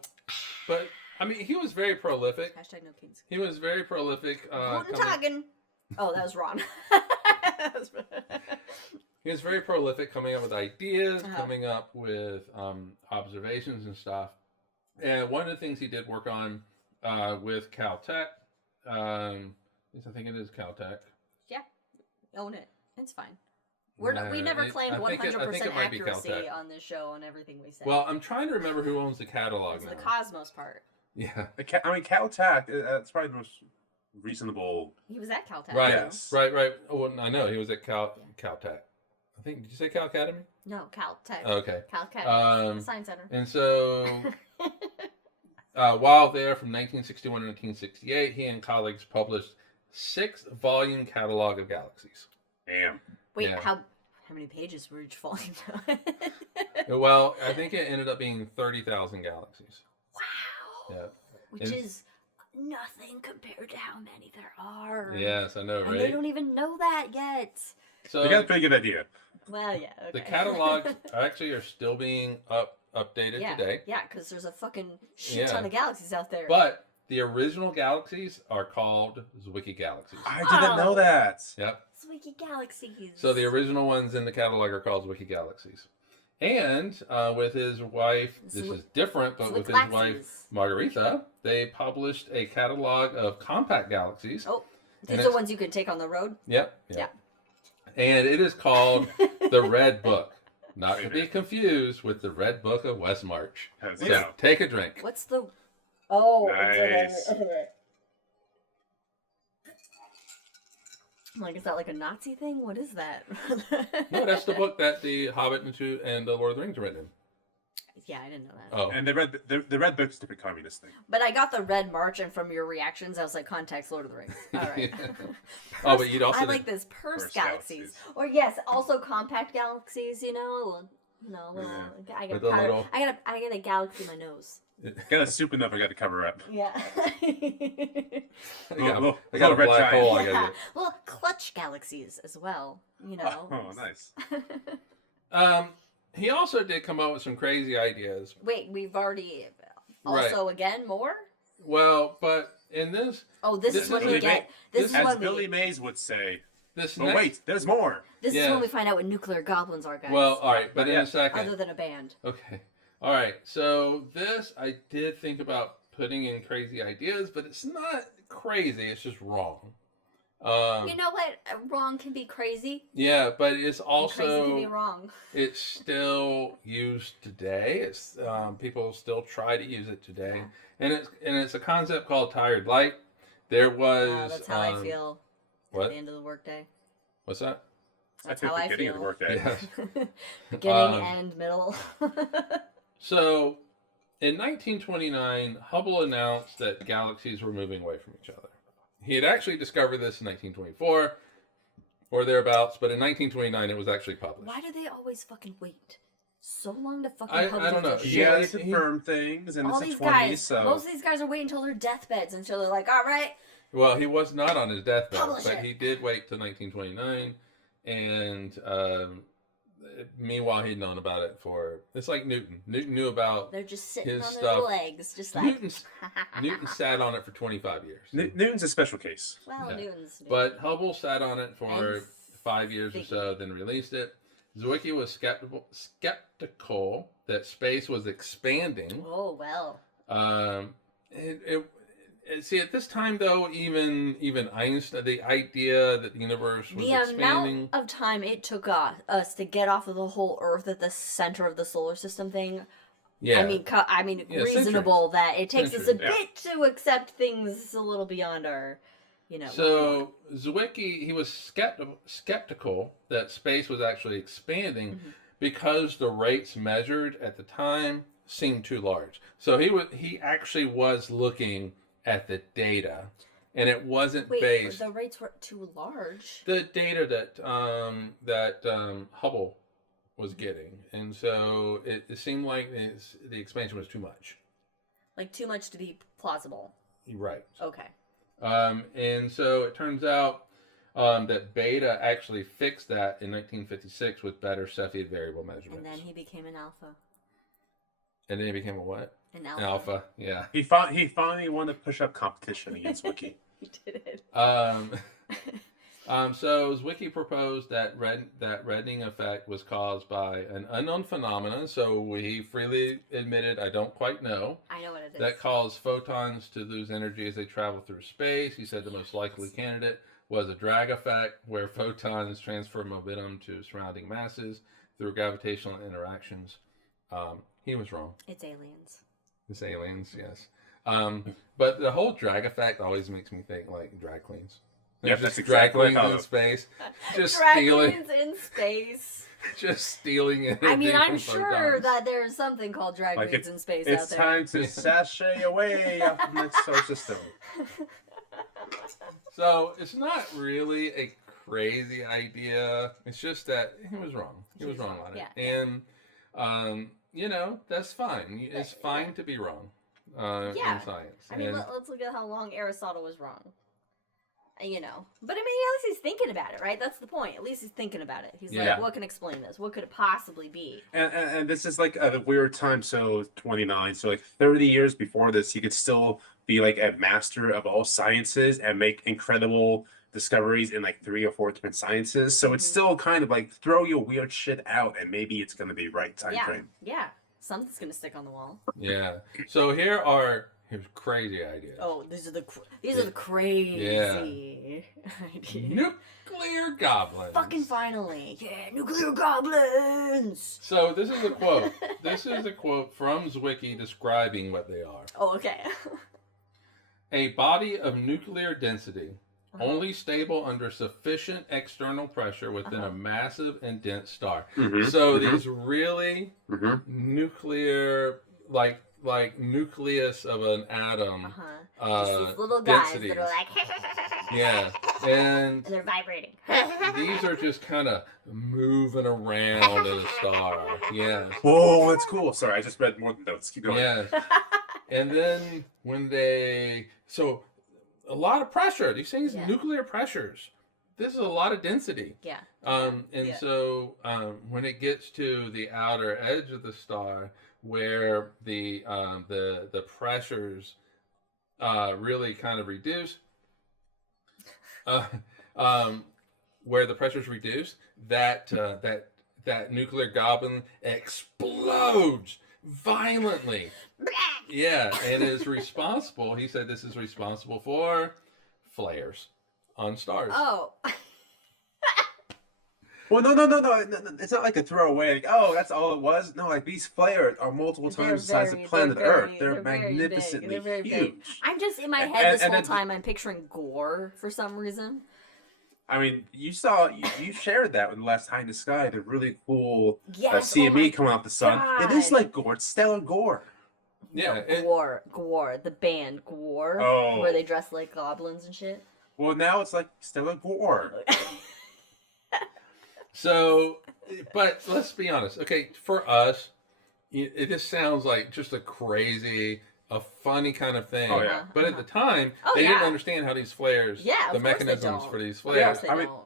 but I mean, he was very prolific. Hashtag no kids. He was very prolific. Guten Tagen. Oh, that was wrong. He was very prolific, coming up with ideas, coming up with observations and stuff. And one of the things he did work on with Caltech, I think it is Caltech. Yeah, own it. It's fine. We never claimed I think it 100% might be accuracy Caltech. on this show on everything we say. Well, I'm trying to remember who owns the catalog it's now. the Cosmos part. Yeah. Caltech, that's probably the most reasonable. He was at Caltech. Right. Yes. Right. Oh, well, I know he was at Caltech. I think. Did you say Cal Academy? No, Caltech. Okay. Caltech. Science Center. And so, while there from 1961 to 1968, he and colleagues published 6-volume catalog of galaxies. Damn. Wait, Yeah. how many pages were each volume? Well, I think it ended up being 30,000 galaxies. Wow. Yeah. Which And- is nothing compared to how many there are. Yes, I know, And they right? don't even know that yet. So We got a pretty good idea. Well, yeah. Okay. the catalogs actually are still being updated yeah, today. Yeah, because there's a fucking shit Yeah. ton of galaxies out there. But the original galaxies are called Zwicky galaxies. I didn't know that. Yep. Zwicky galaxies. So the original ones in the catalog are called Zwicky galaxies. And with his wife, this is different, but with his wife Margaretha, they published a catalog of compact galaxies. Oh, And these are ones you can take on the road? Yep. Yeah. And it is called the Red Book. Not to be confused with the Red Book of West March. So Yeah. take a drink. What's the... Oh. Nice. I'm like, is that like a Nazi thing? What is that? No, that's the book that the Hobbit and the Lord of the Rings are written in. Yeah, I didn't know that. Oh. And the red book's a different communist thing. But I got the Red March, and from your reactions, I was like, context Lord of the Rings. All right. Oh, but you'd also... I like this purse Purse galaxies. galaxies. Or yes, also compact galaxies, you know? I got With the little- I got a galaxy in my nose. Got a supernova I got to cover up. Yeah. I got Little a red black giant. hole I gotta Yeah. get. Well, clutch galaxies as well, you know. Oh, nice. He also did come up with some crazy ideas. Wait, we've already also again more? Well, but in this... Oh, this is when Billy we get this is As when Billy we Mays would say, This but next... wait, there's more. this is Yeah. when we find out what nuclear goblins are, guys. Well, all right, but in Yeah. a second. other than a band. Okay. All right. So this, I did think about putting in crazy ideas, but it's not crazy. It's just wrong. You know what? Wrong can be crazy. Yeah, but it's And crazy can be also wrong. it's still used today. It's people still try to use it today, and it's a concept called tired light. There was That's how I feel at what? the end of the workday. What's that? That's I how I beginning of the feel. workday. Yes. Beginning, end, middle. So, in 1929, Hubble announced that galaxies were moving away from each other. He had actually discovered this in 1924 or thereabouts, but in 1929 it was actually published. Why do they always fucking wait so long to fucking I publish don't know. this Yeah, shit? they confirm things, and All it's these the 20s, guys, so... most of these guys are waiting until their deathbeds until they're like, all right, Well, he was not on his deathbed, Publish but it. he did wait till 1929, and meanwhile he'd known about it for... It's like Newton. Newton knew about... they're just sitting His on their stuff. legs, just like. Newton sat on it for 25 years. Newton's a special case. Well, Yeah. Newton's. But Hubble sat on it for And 5 years or so, then released it. Zwicky was skeptical that space was expanding. Oh well. See, at this time, though, even Einstein, the idea that the universe was The expanding. amount of time it took us to get off of the whole Earth at the center of the solar system thing. Yeah, I mean, Yeah, reasonable that it takes us a Centuries, yeah. bit to accept things a little beyond our, you know. So Zwicky, he was skeptical that space was actually expanding Mhm. because the rates measured at the time seemed too large. So he actually was looking at the data, and it wasn't Wait, based the rates were too large. the data that Hubble was getting, and so it seemed like the expansion was too much. Like too much to be plausible. Right. Okay. And so it turns out that Beta actually fixed that in 1956 with better Cepheid variable measurements. And then he became an alpha. And then he became a what? An An alpha. alpha, yeah. He finally won the push-up competition against Wiki. He did it. So Zwicky proposed that reddening effect was caused by an unknown phenomenon, so he freely admitted, I don't quite know, I know what it is. that caused photons to lose energy as they travel through space. He said the most likely candidate was a drag effect where photons transfer momentum to surrounding masses through gravitational interactions. He was wrong. It's aliens. It's aliens, yes. But the whole drag effect always makes me think like drag queens. Yep, Just that's exactly drag what I queens in thought space, just Drag stealing, queens in space. just stealing energy. I mean, I'm from sure photons. that there's something called drag Like queens in space It's out there. time to sashay away up from the solar system. So it's not really a crazy idea. It's just that he was wrong. He was wrong on it, Yeah. and you know, that's fine. It's fine to be wrong Yeah. in science. I mean, And- let's look at how long Aristotle was wrong. You know, but I mean, at least he's thinking about it, right? That's the point. At least he's thinking about it. He's Yeah. like, what can explain this? What could it possibly be? And this is like a weird time. So 29, so like 30 years before this, he could still be like a master of all sciences and make incredible discoveries in like 3 or 4 different sciences. So it's Mhm. still kind of like throw your weird shit out and maybe it's going to be right time Yeah, frame. yeah. Something's gonna stick on the wall. yeah. So here's crazy ideas. Oh, these are the crazy ideas. Nuclear goblins. Fucking finally, yeah, nuclear goblins. So this is a quote. This is a quote from Zwicky describing what they are. Oh, okay. A body of nuclear density, Uh-huh. only stable under sufficient external pressure within a massive and dense star. Mhm, So mhm, these really mhm. nuclear, like nucleus of an atom. Just these little guys densities. that are like, Yeah, and and they're vibrating. these are just kind of moving around in a star. Yeah. Whoa, that's cool. Sorry, I just read more than notes. Keep going. Yes. And then when so a lot of pressure, these things, Yeah. nuclear pressures, this is a lot of density. Yeah. And Yeah. so when it gets to the outer edge of the star, where the pressures really kind of reduce, where the pressures reduce, that nuclear goblin explodes violently. Yeah, and is responsible. He said this is responsible for flares on stars. Oh. Well, no. It's not like a throwaway. Like, oh, that's all it was. No, like these flares are multiple times the size of planet Earth. They're very big. magnificently They're very big. huge. I'm just in my And- head this and whole then- time. I'm picturing gore for some reason. I mean, you shared that with the last High in the Sky, the really cool Yes. CME coming off the sun. It is God. like gore. It's stellar gore. Yeah, No, it- Gore, the band Gore, Oh. where they dress like goblins and shit. Well, now it's like stellar gore. So, but let's be honest. Okay, for us, it just sounds like just a funny kind of thing. Oh, yeah. But at the time, Oh, they didn't yeah. understand how these flares, Yeah, the of course they mechanisms don't. for these Of flares. course they I mean- don't.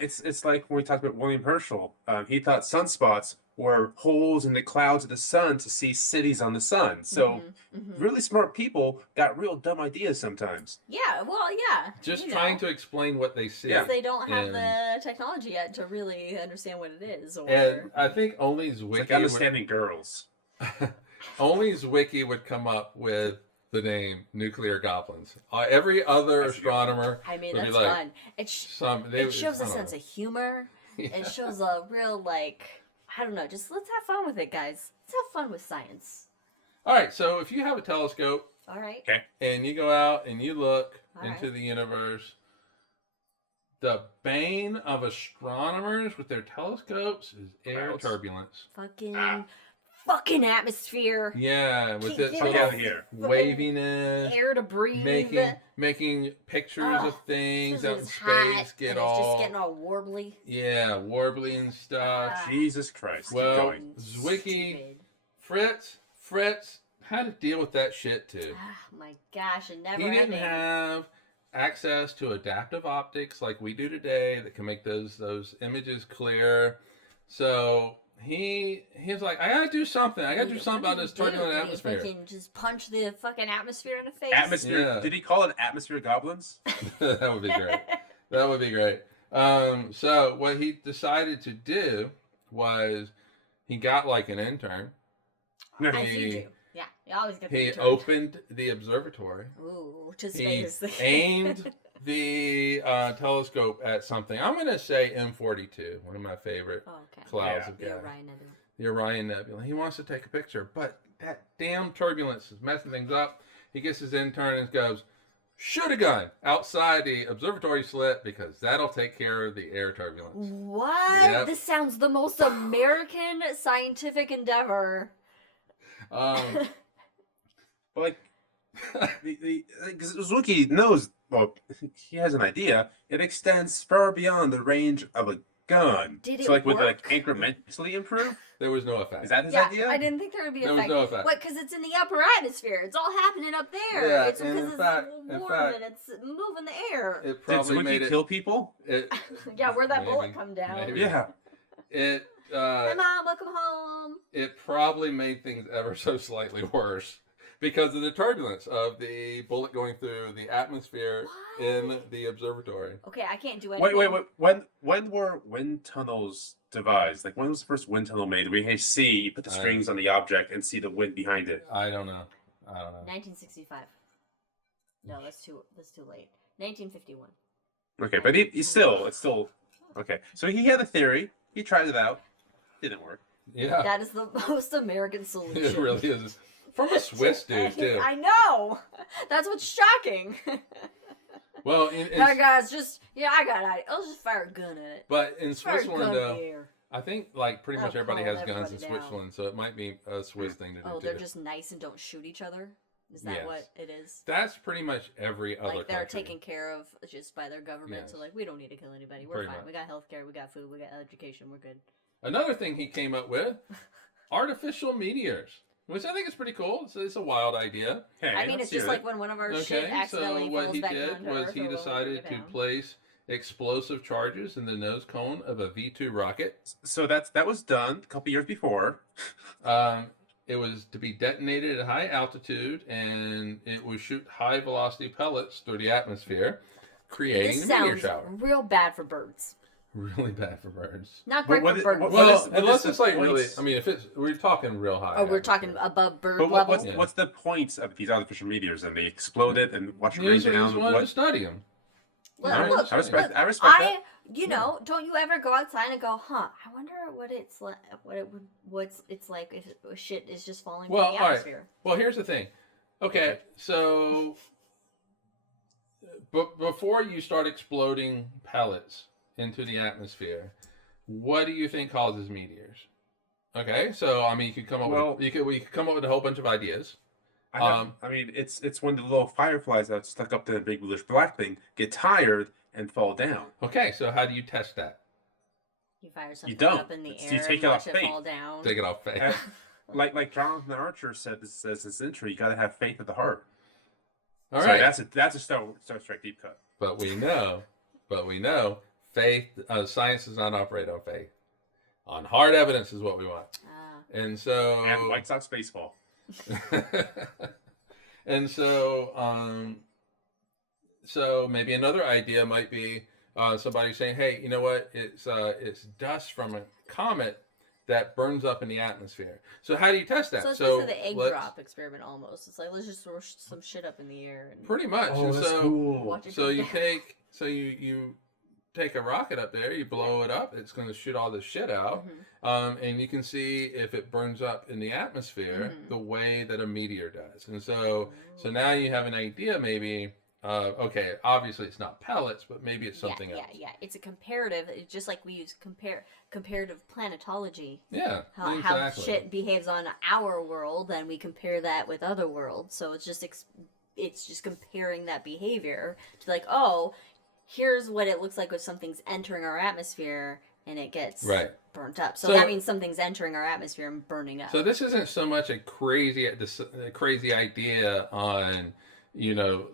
It's like when we talked about William Herschel. He thought sunspots were holes in the clouds of the sun to see cities on the sun. So Mhm. really smart people got real dumb ideas sometimes. Yeah, well, yeah. Just you trying know, to explain what they see. Yeah. because they don't have And- the technology yet to really understand what it is. Or And I think only It's Zwicky like understanding girls. only Zwicky would come up with the name nuclear goblins. Every other That's a good astronomer, I mean, would be that's like, fun. they It would- shows I a don't sense know. of humor. Yeah. It shows a real I don't know. Just let's have fun with it, guys. Let's have fun with science. All right, so if you have a telescope All right. and you go out and you look All into right. the universe, the bane of astronomers with their telescopes is air Clouds. turbulence. Fucking atmosphere. Yeah, with Keep its giving Get little out of here. waviness, Air to breathe. making pictures Ugh, of things This out in is space hot, get and all it's just getting all warbly. warbly and stuff. Ah. Jesus Christ. Keep Well, going. Zwicky, Stupid. Fritz had to deal with that shit too. Oh my gosh, it never He didn't ending. have access to adaptive optics like we do today that can make those images clear. So he was like, I gotta do something. I gotta do something about this turbulent atmosphere. Fucking just punch the fucking atmosphere in the face. Atmosphere. Yeah. Did he call it atmosphere goblins? That would be great. That would be great. So what he decided to do was he got like an intern. As He- you do. Yeah, you always get the He intern. opened the observatory. Ooh, to He space. aimed the telescope at something. I'm going to say M42, one of my favorite clouds of The gas. Orion Nebula. The Orion Nebula. He wants to take a picture, but that damn turbulence is messing things up. He gets his intern and goes, shoot a gun outside the observatory slit because that'll take care of the air turbulence. What? Yep. This sounds the most American scientific endeavor. But like, Zwicky knows, well, he has an idea. It extends far beyond the range of a gun. Did it so like, would it work? like incrementally improve? There was no effect. Is that his Yeah, idea? I didn't think there would be There was effect. no effect. What? Because it's in the upper atmosphere. It's all happening up there. Yeah, it's and because in it's fact- warm and it's moving the air. It Did probably made Zwicky it. kill people? It, Yeah, where'd that maybe, bullet come down? maybe. Yeah. It Hey, Mom, welcome home. it probably made things ever so slightly worse because of the turbulence of the bullet going through the atmosphere What? in the observatory. Okay, I can't do anything. Wait. When were wind tunnels devised? Like, when was the first wind tunnel made? We hey, see, you put the strings on the object and see the wind behind it. I don't know. 1965. No, that's too late. 1951. Okay, but it's still okay. So he had a theory. He tried it out. Didn't work. Yeah, That is the most American solution. it really is. From a Swiss dude too. I know. That's what's shocking. Well, That guy's just I got it. I'll just fire a gun at it. but in Fire a gun Switzerland in though, the air. I think like pretty much That'll everybody calm has guns in everybody down. Switzerland, so it might be a Swiss thing to do. Oh, they're too. just nice and don't shoot each other. Is that Yes. what it is? That's pretty much every other Like they're country. taken care of just by their government. So Yes. like we don't need to kill anybody. We're Pretty fine. much. We got healthcare. We got food. We got education. We're good. Another thing he came up with: artificial meteors, which I think is pretty cool. It's a wild idea. Hey, I mean, let's it's just hear like it. when one of our shit Okay, accidentally so what falls he back did down to was Earth, he or we'll decided bring it to down. place explosive charges in the nose cone of a V2 rocket. So that was done a couple years before. It was to be detonated at high altitude, and it would shoot high velocity pellets through the atmosphere, creating This a meteor sounds shower. real bad for birds. Really bad for birds. Not great What for is- birds. what Well, is unless the it's like points? really, I mean, if it's, we're talking real high. Oh, we're talking atmosphere. above bird But level. what's, Yeah. what's the points of these artificial meteors? And they exploded and watch it You rain just down. wanted to What? study them. Look, Alright, look, I respect. look, I respect that. don't you ever go outside and go, huh? I wonder what it's like. What's it's like if shit is just falling Well, from the all right. atmosphere. Well, here's the thing. Okay, so before you start exploding pellets into the atmosphere, what do you think causes meteors? Okay, so I mean, you could come up Well- with we could come up with a whole bunch of ideas. I mean, it's when the little fireflies that stuck up to the big bluish black thing get tired and fall down. Okay, so how do you test that? You fire something don't. up in the So air you take and it watch off it faith. fall down. Take it off face. And like Jonathan Archer says this intro, you got to have faith of the heart. All So right, that's a Star Trek deep cut. but we know, faith. Science does not operate on faith. On hard evidence is what we want, and so And White Sox baseball. and so so maybe another idea might be somebody saying, hey, you know what, it's dust from a comet that burns up in the atmosphere. So how do you test that? So it's basically the egg let's- drop experiment almost. It's like let's just throw some shit up in the air and pretty much. Oh, And that's so cool. watch it so go you down. you take a rocket up there, you blow it up, it's going to shoot all this shit out, Mhm. and you can see if it burns up in the atmosphere Mhm. the way that a meteor does. And so now you have an idea maybe. Okay, obviously it's not pellets, but maybe it's something else. Yeah. It's a comparative. It's just like we use comparative planetology. Yeah, How exactly. shit behaves on our world, and we compare that with other worlds. So it's just it's just comparing that behavior to like, oh, here's what it looks like when something's entering our atmosphere and it gets Right. burnt up. So So- that means something's entering our atmosphere and burning up. So this isn't so much a crazy idea on,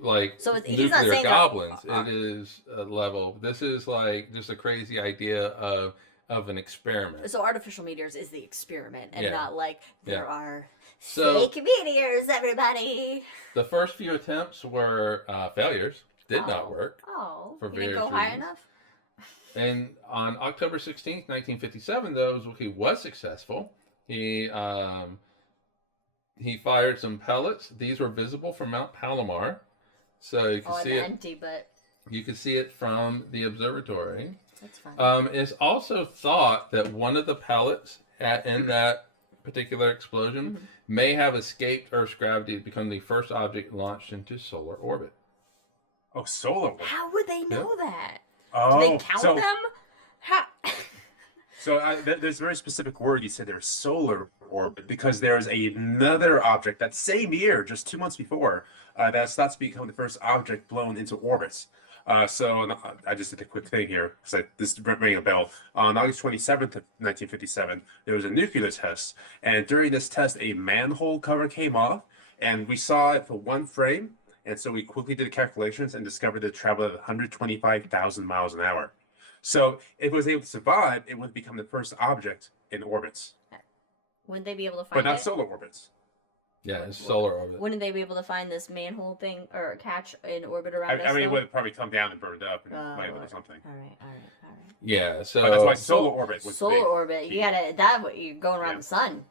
like So he's not nuclear saying that- goblins. It is a level. This is like just a crazy idea of an experiment. So artificial meteors is the experiment, and Yeah. not like there Yeah. are So- fake meteors, everybody. The first few attempts were failures. Did not Oh. work. Oh, For you didn't various go high reasons. enough. And on October 16th, 1957, though, Zwicky was successful. He fired some pellets. These were visible from Mount Palomar. So you can Oh, see and it. empty, but You can see it from the observatory. That's fine. It's also thought that one of the pellets in that particular explosion may have escaped Earth's gravity to become the first object launched into solar orbit. Oh, solar orbit. How would they know that? Oh, Do they count them? How? So there's a very specific word you said there, solar orbit, because there's another object that same year, just 2 months before, that's thought to become the first object blown into orbits. So I just did a quick thing here because this is ringing a bell. On August 27th of 1957, there was a nuclear test, and during this test, a manhole cover came off, and we saw it for one frame, and so we quickly did the calculations and discovered it traveled at 125,000 miles an hour. So if it was able to survive, it would become the first object in orbits. Wouldn't they be able to find But not it? solar orbits. Yeah, it's solar orbit. Wouldn't they be able to find this manhole thing or catch in orbit around us? I mean, it though? would probably come down and burned up and light or something. All right. Yeah, so But that's why solar orbit was Solar big. orbit. You gotta you're going around the sun.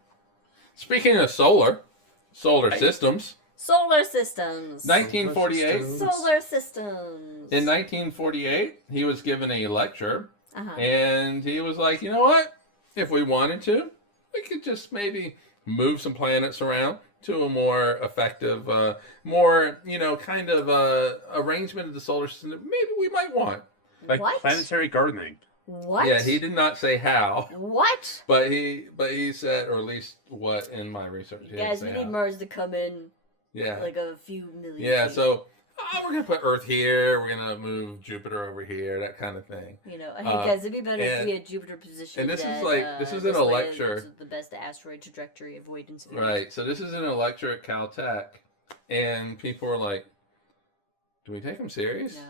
speaking of solar systems, Solar systems. 1948. Solar systems. In 1948, he was given a lecture, Uh-huh. and he was like, you know what? If we wanted to, we could just maybe move some planets around to a more effective, more, kind of arrangement of the solar system that maybe we might want. Like What? planetary gardening. What? Yeah, he did not say how, What? but he said, or at least what in my research, he didn't Guys, say we need how. Mars to come in Yeah. like a few million. Yeah, feet. so we're going to put Earth here, we're going to move Jupiter over here, that kind of thing. Hey guys, it'd be better if we had Jupiter position. and this is this in a lecture. The best asteroid trajectory avoidance. Field. Right, so this is in a lecture at Caltech, and people were like, do we take him serious? No.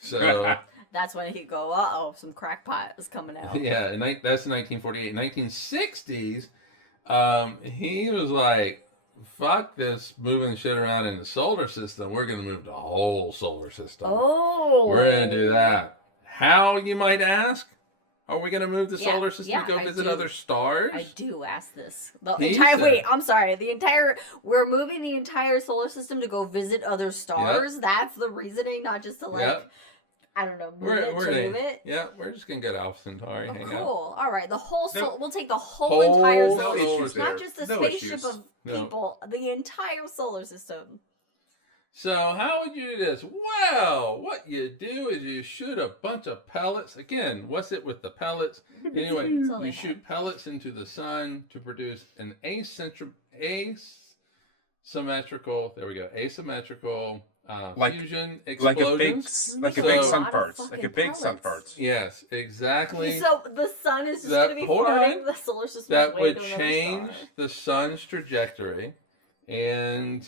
So, That's when he'd go, uh-oh, some crackpot is coming out. yeah, that's 1948. 1960s, he was like, fuck this moving shit around in the solar system. We're going to move the whole solar system. Oh. We're going to do that. How, you might ask? Are we going to move the solar system to go I visit do. other stars? I do ask this. He said- We're moving the entire solar system to go visit other stars? That's the reasoning, not just to Yep. I don't know, move it? Yeah, we're just going to get Alpha Centauri, Oh, hang cool. out. All right, the whole No. we'll take the whole Whole entire No solar issues system, there. not just the No spaceship issues. of No. people, the entire solar system. So how would you do this? Well, what you do is you shoot a bunch of pellets. Again, what's it with the pellets? Anyway, That's all they you have. shoot pellets into the sun to produce an asymmetrical, there we go, asymmetrical fusion Like a big, explosions. like a So- big So- sun lot of farts. Like a fucking big sun pellets. farts. Yes, exactly. So the sun is just That- going to be hold farting on. the solar system That away would to another change star. the sun's trajectory. And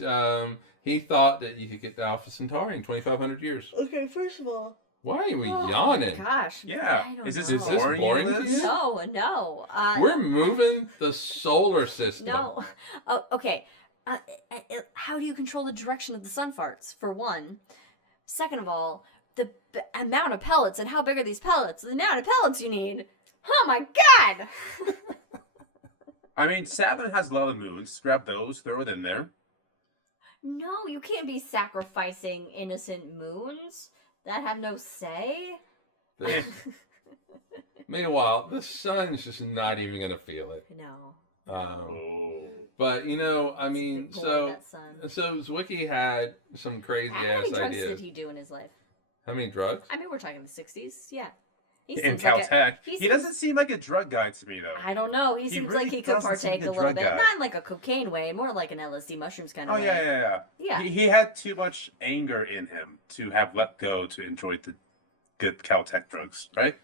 he thought that you could get to Alpha Centauri in 2,500 years. Okay, first of all. Why are we Oh yawning? my gosh. Yeah. I don't Is this know. boring? to you? No. We're moving the solar system. No. Oh, okay. How do you control the direction of the sun farts, for one? Second of all, the amount of pellets and how big are these pellets? The amount of pellets you need. Oh my god! I mean, Saturn has a lot of moons. Grab those, throw it in there. No, you can't be sacrificing innocent moons that have no say. The- Meanwhile, the sun's just not even going to feel it. No. Oh. But, I mean, Boy, so that sun. Zwicky had some crazy How ass many drugs ideas. did he do in his life? How many drugs? I mean, we're talking the 60s. Yeah. He In seems like Caltech. he He seems- doesn't seem like a drug guy to me, though. I don't know. He He seems really like he could doesn't seem partake like a a little drug bit. guy. Not in like a cocaine way, more like an LSD mushrooms kind of Oh, way. yeah. Yeah. He had too much anger in him to have let go to enjoy the good Caltech drugs, right?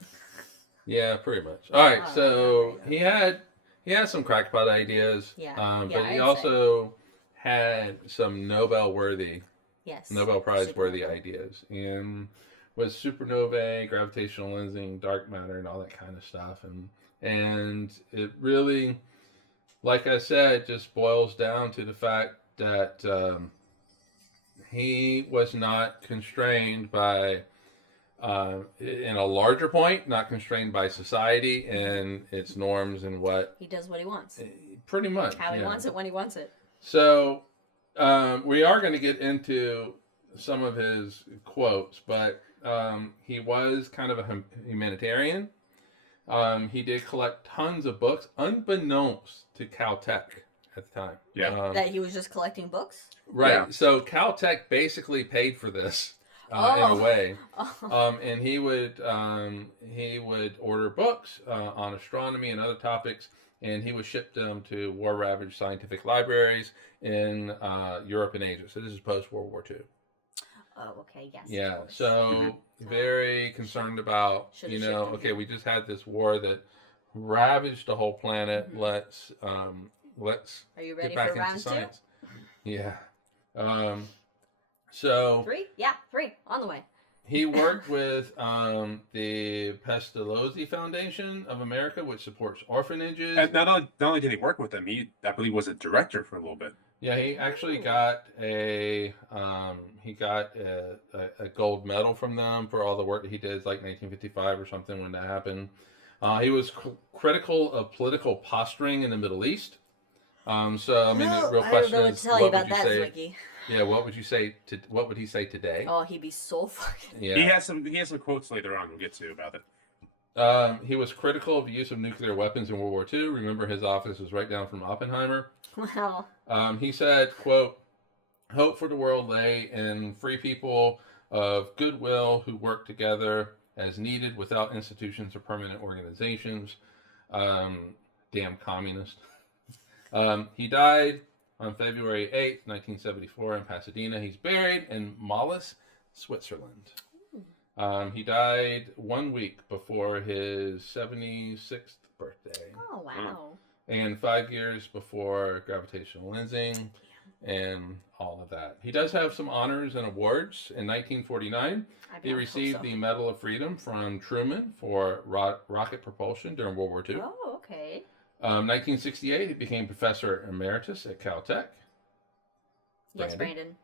Yeah, pretty much. All right, Oh, so yeah. he had some crackpot ideas. Yeah, But yeah, he I'd also had some Nobel Yes. Prize worthy Supernova. ideas, and with supernovae, gravitational lensing, dark matter, and all that kind of stuff, and it really, like I said, just boils down to the fact that he was not constrained by. In a larger point, not constrained by society and its norms and what. He does what he wants. Pretty much. How he yeah. wants it when he wants it. So, we are going to get into some of his quotes, but He was kind of a humanitarian. He did collect tons of books, unbeknownst to Caltech at the time. Yeah. That he was just collecting books? Right. Yeah. So Caltech basically paid for this in a way. And he would order books on astronomy and other topics, and he would ship them to war-ravaged scientific libraries in Europe and Asia. So this is post-World War II. Oh, okay, yes. Yeah, so very concerned about, Should've you shipped know, them okay, here. we just had this war that ravaged the whole planet. Let's Are you get ready back for into round 2? science. Yeah. So 3? Yeah, 3. On the way. he worked with the Pestalozzi Foundation of America, which supports orphanages. And not only did he work with them, I believe was a director for a little bit. Yeah, he actually got a gold medal from them for all the work that he did, like 1955 or something when that happened. He was critical of political posturing in the Middle East. So I mean, the real I don't question know what is, to tell you what about would you that, say? Zwicky. Yeah, what would he say today? Oh, he'd be so fucking... Yeah, He has some quotes later on we'll get to about it. he was critical of the use of nuclear weapons in World War II. Remember, his office was right down from Oppenheimer. Wow. He said, quote, "Hope for the world lay in free people of goodwill who work together as needed without institutions or permanent organizations." Damn communist. He died on February 8th, 1974 in Pasadena. He's buried in Mollis, Switzerland. He died 1 week before his 76th birthday. Oh, wow. And 5 years before gravitational lensing and all of that. He does have some honors and awards. In 1949, he received the Medal of Freedom from Truman for rocket propulsion during World War II. Oh, okay. 1968, he became professor emeritus at Caltech. Yes, Brandon.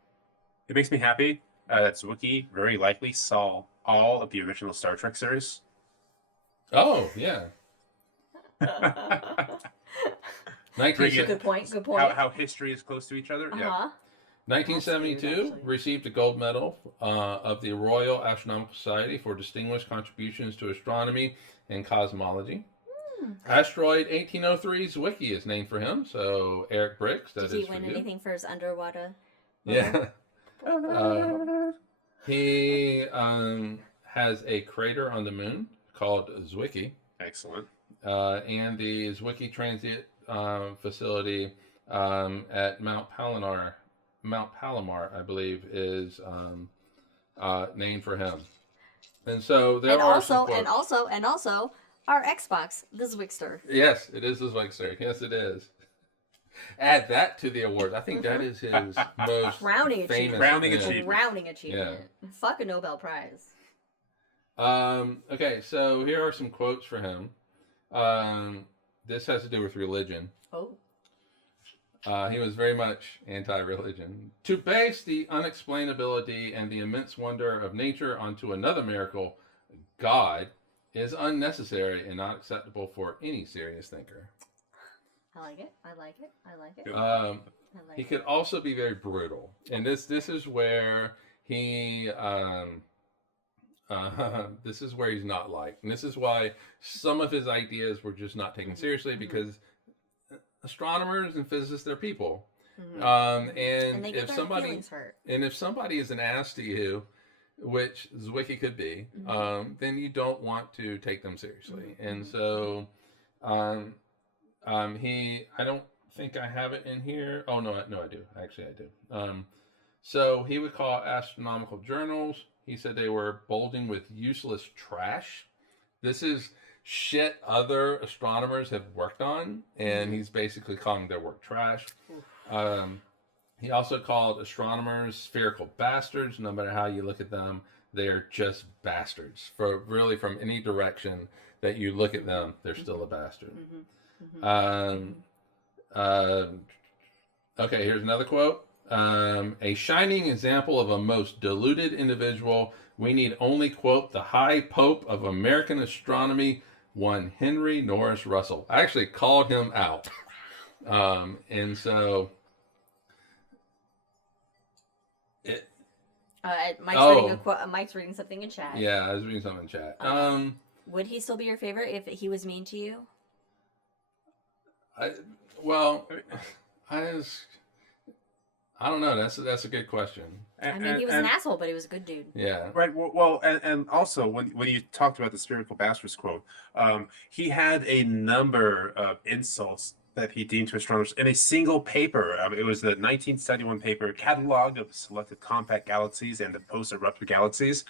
It makes me happy that Zwicky very likely saw all of the original Star Trek series. Oh, yeah. Good point. How history is close to each other. Uh-huh. Yeah. 1972, That's cute, received the gold medal of the Royal Astronomical Society for distinguished contributions to astronomy and cosmology. Asteroid 1803 Zwicky is named for him. So Eric Briggs, that is Did he for win you. anything for his underwater? Yeah. He has a crater on the moon called Zwicky. Excellent. And the Zwicky Transit facility at Mount Palomar, I believe, is named for him. And so there are some quotes. And also, our Xbox, the Zwickster. Yes, it is the Zwickster. Yes, it is. Add that to the award. I think that is his most Crowning famous achievement. Crowning achievement. Fuck a Nobel Prize. Okay, so here are some quotes for him. This has to do with religion. Oh. He was very much anti-religion. To base the unexplainability and the immense wonder of nature onto another miracle, God, is unnecessary and not acceptable for any serious thinker. I like it. He could also be very brutal, and this is where he this is where he's not liked, and this is why some of his ideas were just not taken seriously, because astronomers and physicists, they're people. And they get if their somebody feelings hurt. and if somebody is an ass to you, which Zwicky could be, then you don't want to take them seriously. And so I don't think I have it in here. Oh no, I do. Actually, I do. So he would call astronomical journals. He said they were bulging with useless trash. This is shit other astronomers have worked on, and he's basically calling their work trash. He also called astronomers spherical bastards. No matter how you look at them, they are just bastards. For really, from any direction that you look at them, they're still a bastard. Okay, here's another quote. A shining example of a most deluded individual. We need only quote the High Pope of American astronomy, one Henry Norris Russell. I actually called him out. And so Mike's reading something in chat. Yeah, I was reading something in chat. Would he still be your favorite if he was mean to you? I don't know. That's a good question. I mean, he was an asshole, but he was a good dude. Yeah. Right. Well, and also when you talked about the spherical bastards quote, he had a number of insults that he deemed to astronomers in a single paper. It was the 1971 paper, Catalog of Selected Compact Galaxies and the Post-Eruptive Galaxies.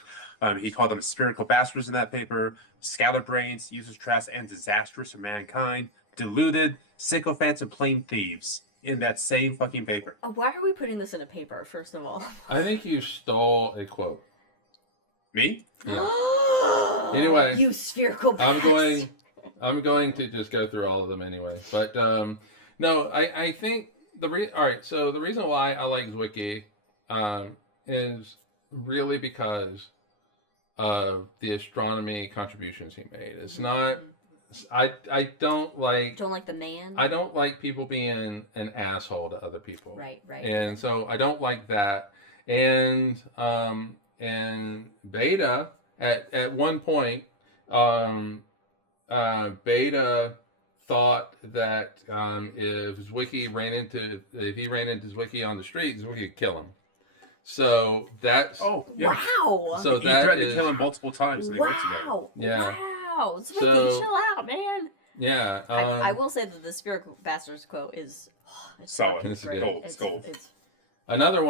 He called them spherical bastards in that paper, scatterbrains, useless trash, and disastrous for mankind, deluded, sycophants, and plain thieves. In that same fucking paper. Why are we putting this in a paper, first of all? I think you stole a quote. Me? Yeah. Anyway, you spherical bastard. I'm going to just go through all of them anyway. But no, I think all right. So the reason why I like Zwicky is really because of the astronomy contributions he made. It's not. I don't like the man. I don't like people being an asshole to other people. Right. And so I don't like that. And Beta at one point, Beta thought that if he ran into Zwicky on the street, Zwicky would kill him. So that's wow. So he threatened to kill him multiple times. And they worked together. Yeah. Wow, Zwicky, chill out, man. Yeah. I will say that the spherical bastards quote is solid. It's gold. Another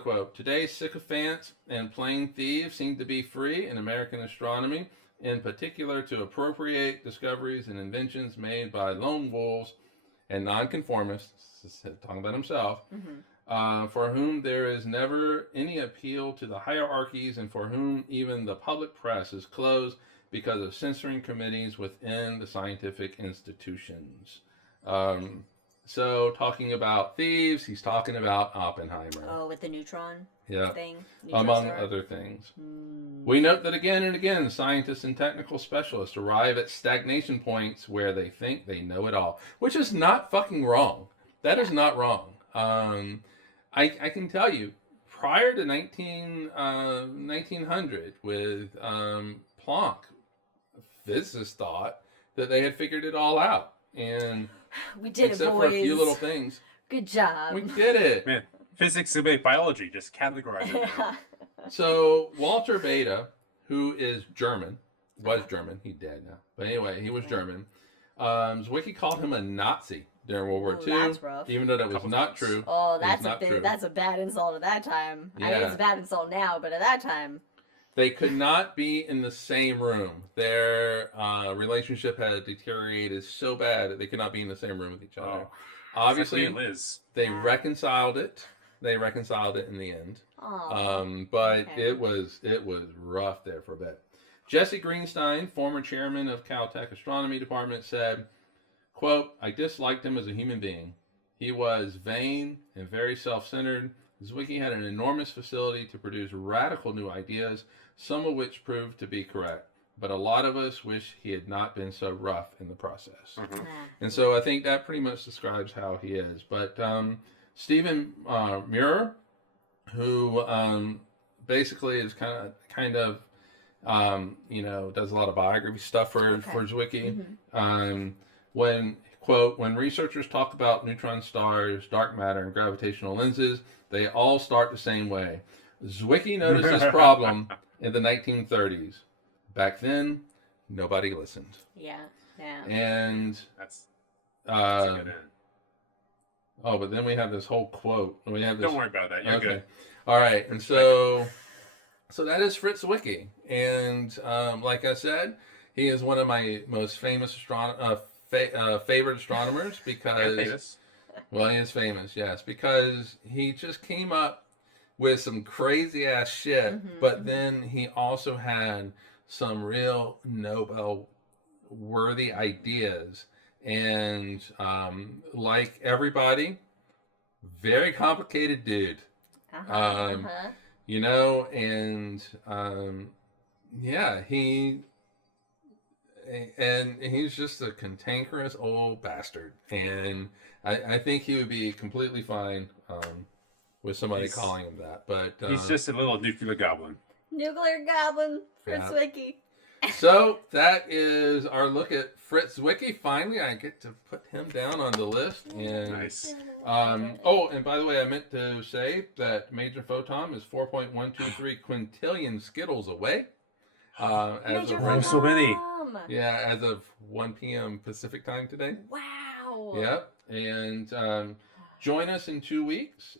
quote. Today's sycophants and plain thieves seem to be free in American astronomy, in particular to appropriate discoveries and inventions made by lone wolves and nonconformists, talking about himself, for whom there is never any appeal to the hierarchies and for whom even the public press is closed because of censoring committees within the scientific institutions. So talking about thieves, he's talking about Oppenheimer. Oh, with the neutron thing? Among other things. We note that again and again, scientists and technical specialists arrive at stagnation points where they think they know it all, which is not fucking wrong. That is not wrong. I can tell you, prior to 1900 with Planck, physicists thought that they had figured it all out. And we did except it, boys. for a few little things. Good job. We did it. Man, physics and biology, just categorize it. So Walter Beta, who is German, was German, he's dead now. But anyway, he was German. Zwicky called him a Nazi during World War II, that's rough. even though that was not true. Oh, that's a bad insult at that time. Yeah. I mean, it's a bad insult now, but at that time. They could not be in the same room. Their relationship had deteriorated so bad that they could not be in the same room with each other. Obviously, they reconciled it. They reconciled it in the end. But it was rough there for a bit. Jesse Greenstein, former chairman of Caltech Astronomy Department, said, quote, I disliked him as a human being. He was vain and very self-centered. Zwicky had an enormous facility to produce radical new ideas, some of which proved to be correct. But a lot of us wish he had not been so rough in the process. And so I think that pretty much describes how he is. But Stephen Muir, who basically is kind of does a lot of biography stuff for Zwicky. When researchers talk about neutron stars, dark matter, and gravitational lenses, they all start the same way. Zwicky noticed this problem in the 1930s. Back then, nobody listened. Yeah. And that's a good end. Oh, but then we have this whole quote. We have this. Don't worry about that. You're good. All right, and so that is Fritz Zwicky, and like I said, he is one of my most famous favorite astronomers because, well, he is famous, yes, because he just came up with some crazy ass shit, but then he also had some real Nobel-worthy ideas, and like everybody, very complicated dude. And he's just a cantankerous old bastard, and I think he would be completely fine with somebody He's- calling him that. But He's just a little nuclear goblin. Nuclear Goblin, Fritz Yeah. Zwicky. so that is our look at Fritz Zwicky. Finally, I get to put him down on the list. And Nice. oh, and by the way, I meant to say that Major Photon is 4.123 quintillion Skittles away. As Major of right so now. many. Phantom. Yeah, as of 1 p.m. Pacific time today. Wow. Yep. And join us in 2 weeks,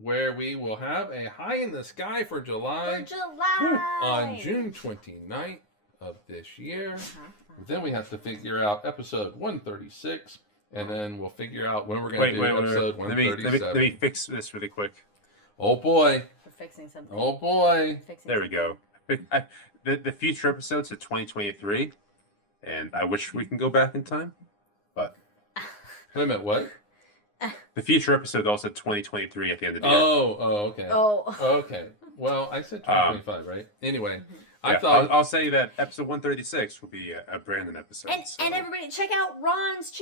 where we will have a high in the sky for For July July. on June 29th of this year. Then we have to figure out episode 136, and then we'll figure out when we're going to do episode Let me 137. fix this really quick. Oh boy. We're fixing something. Oh boy. Fixing There we go. The future episodes are 2023, and I wish we can go back in time, but Wait a minute, what? the future episode also 2023 at the end of the year. Okay. Oh. Okay. Well, I said 2025, right? Anyway, I Yeah, thought. I'll say that episode 136 will be a Brandon episode. And everybody check out Ron's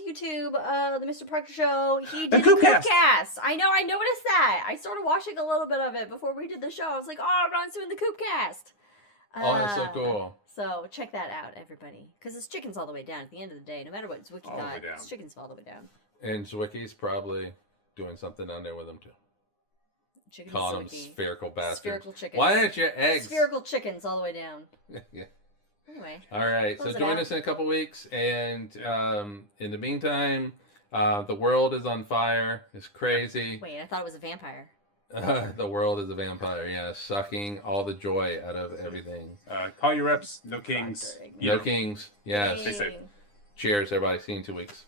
YouTube, the Mr. Proctor Show. He The did the Coopcast. Coopcast. I know, I noticed that. I started watching a little bit of it before we did the show. I was like, oh, Ron's doing the Coopcast. Oh, that's so cool. So check that out, everybody. Because it's chickens all the way down at the end of the day. No matter what Zwicky All the way got, down. it's chickens all the way down. And Zwicky's probably doing something down there with him too. Chicken Calling them Zwicky. spherical bastards. Spherical chickens. Why aren't your eggs? Spherical chickens all the way down. Yeah. Anyway. All right. So Close it join out. us in a couple weeks, and in the meantime, the world is on fire. It's crazy. Wait, I thought it was a vampire. The world is a vampire. Yeah, sucking all the joy out of everything. Call your reps. No kings. Proctor, No kings. Yes. Stay safe. Dang. Cheers, everybody. See you in 2 weeks.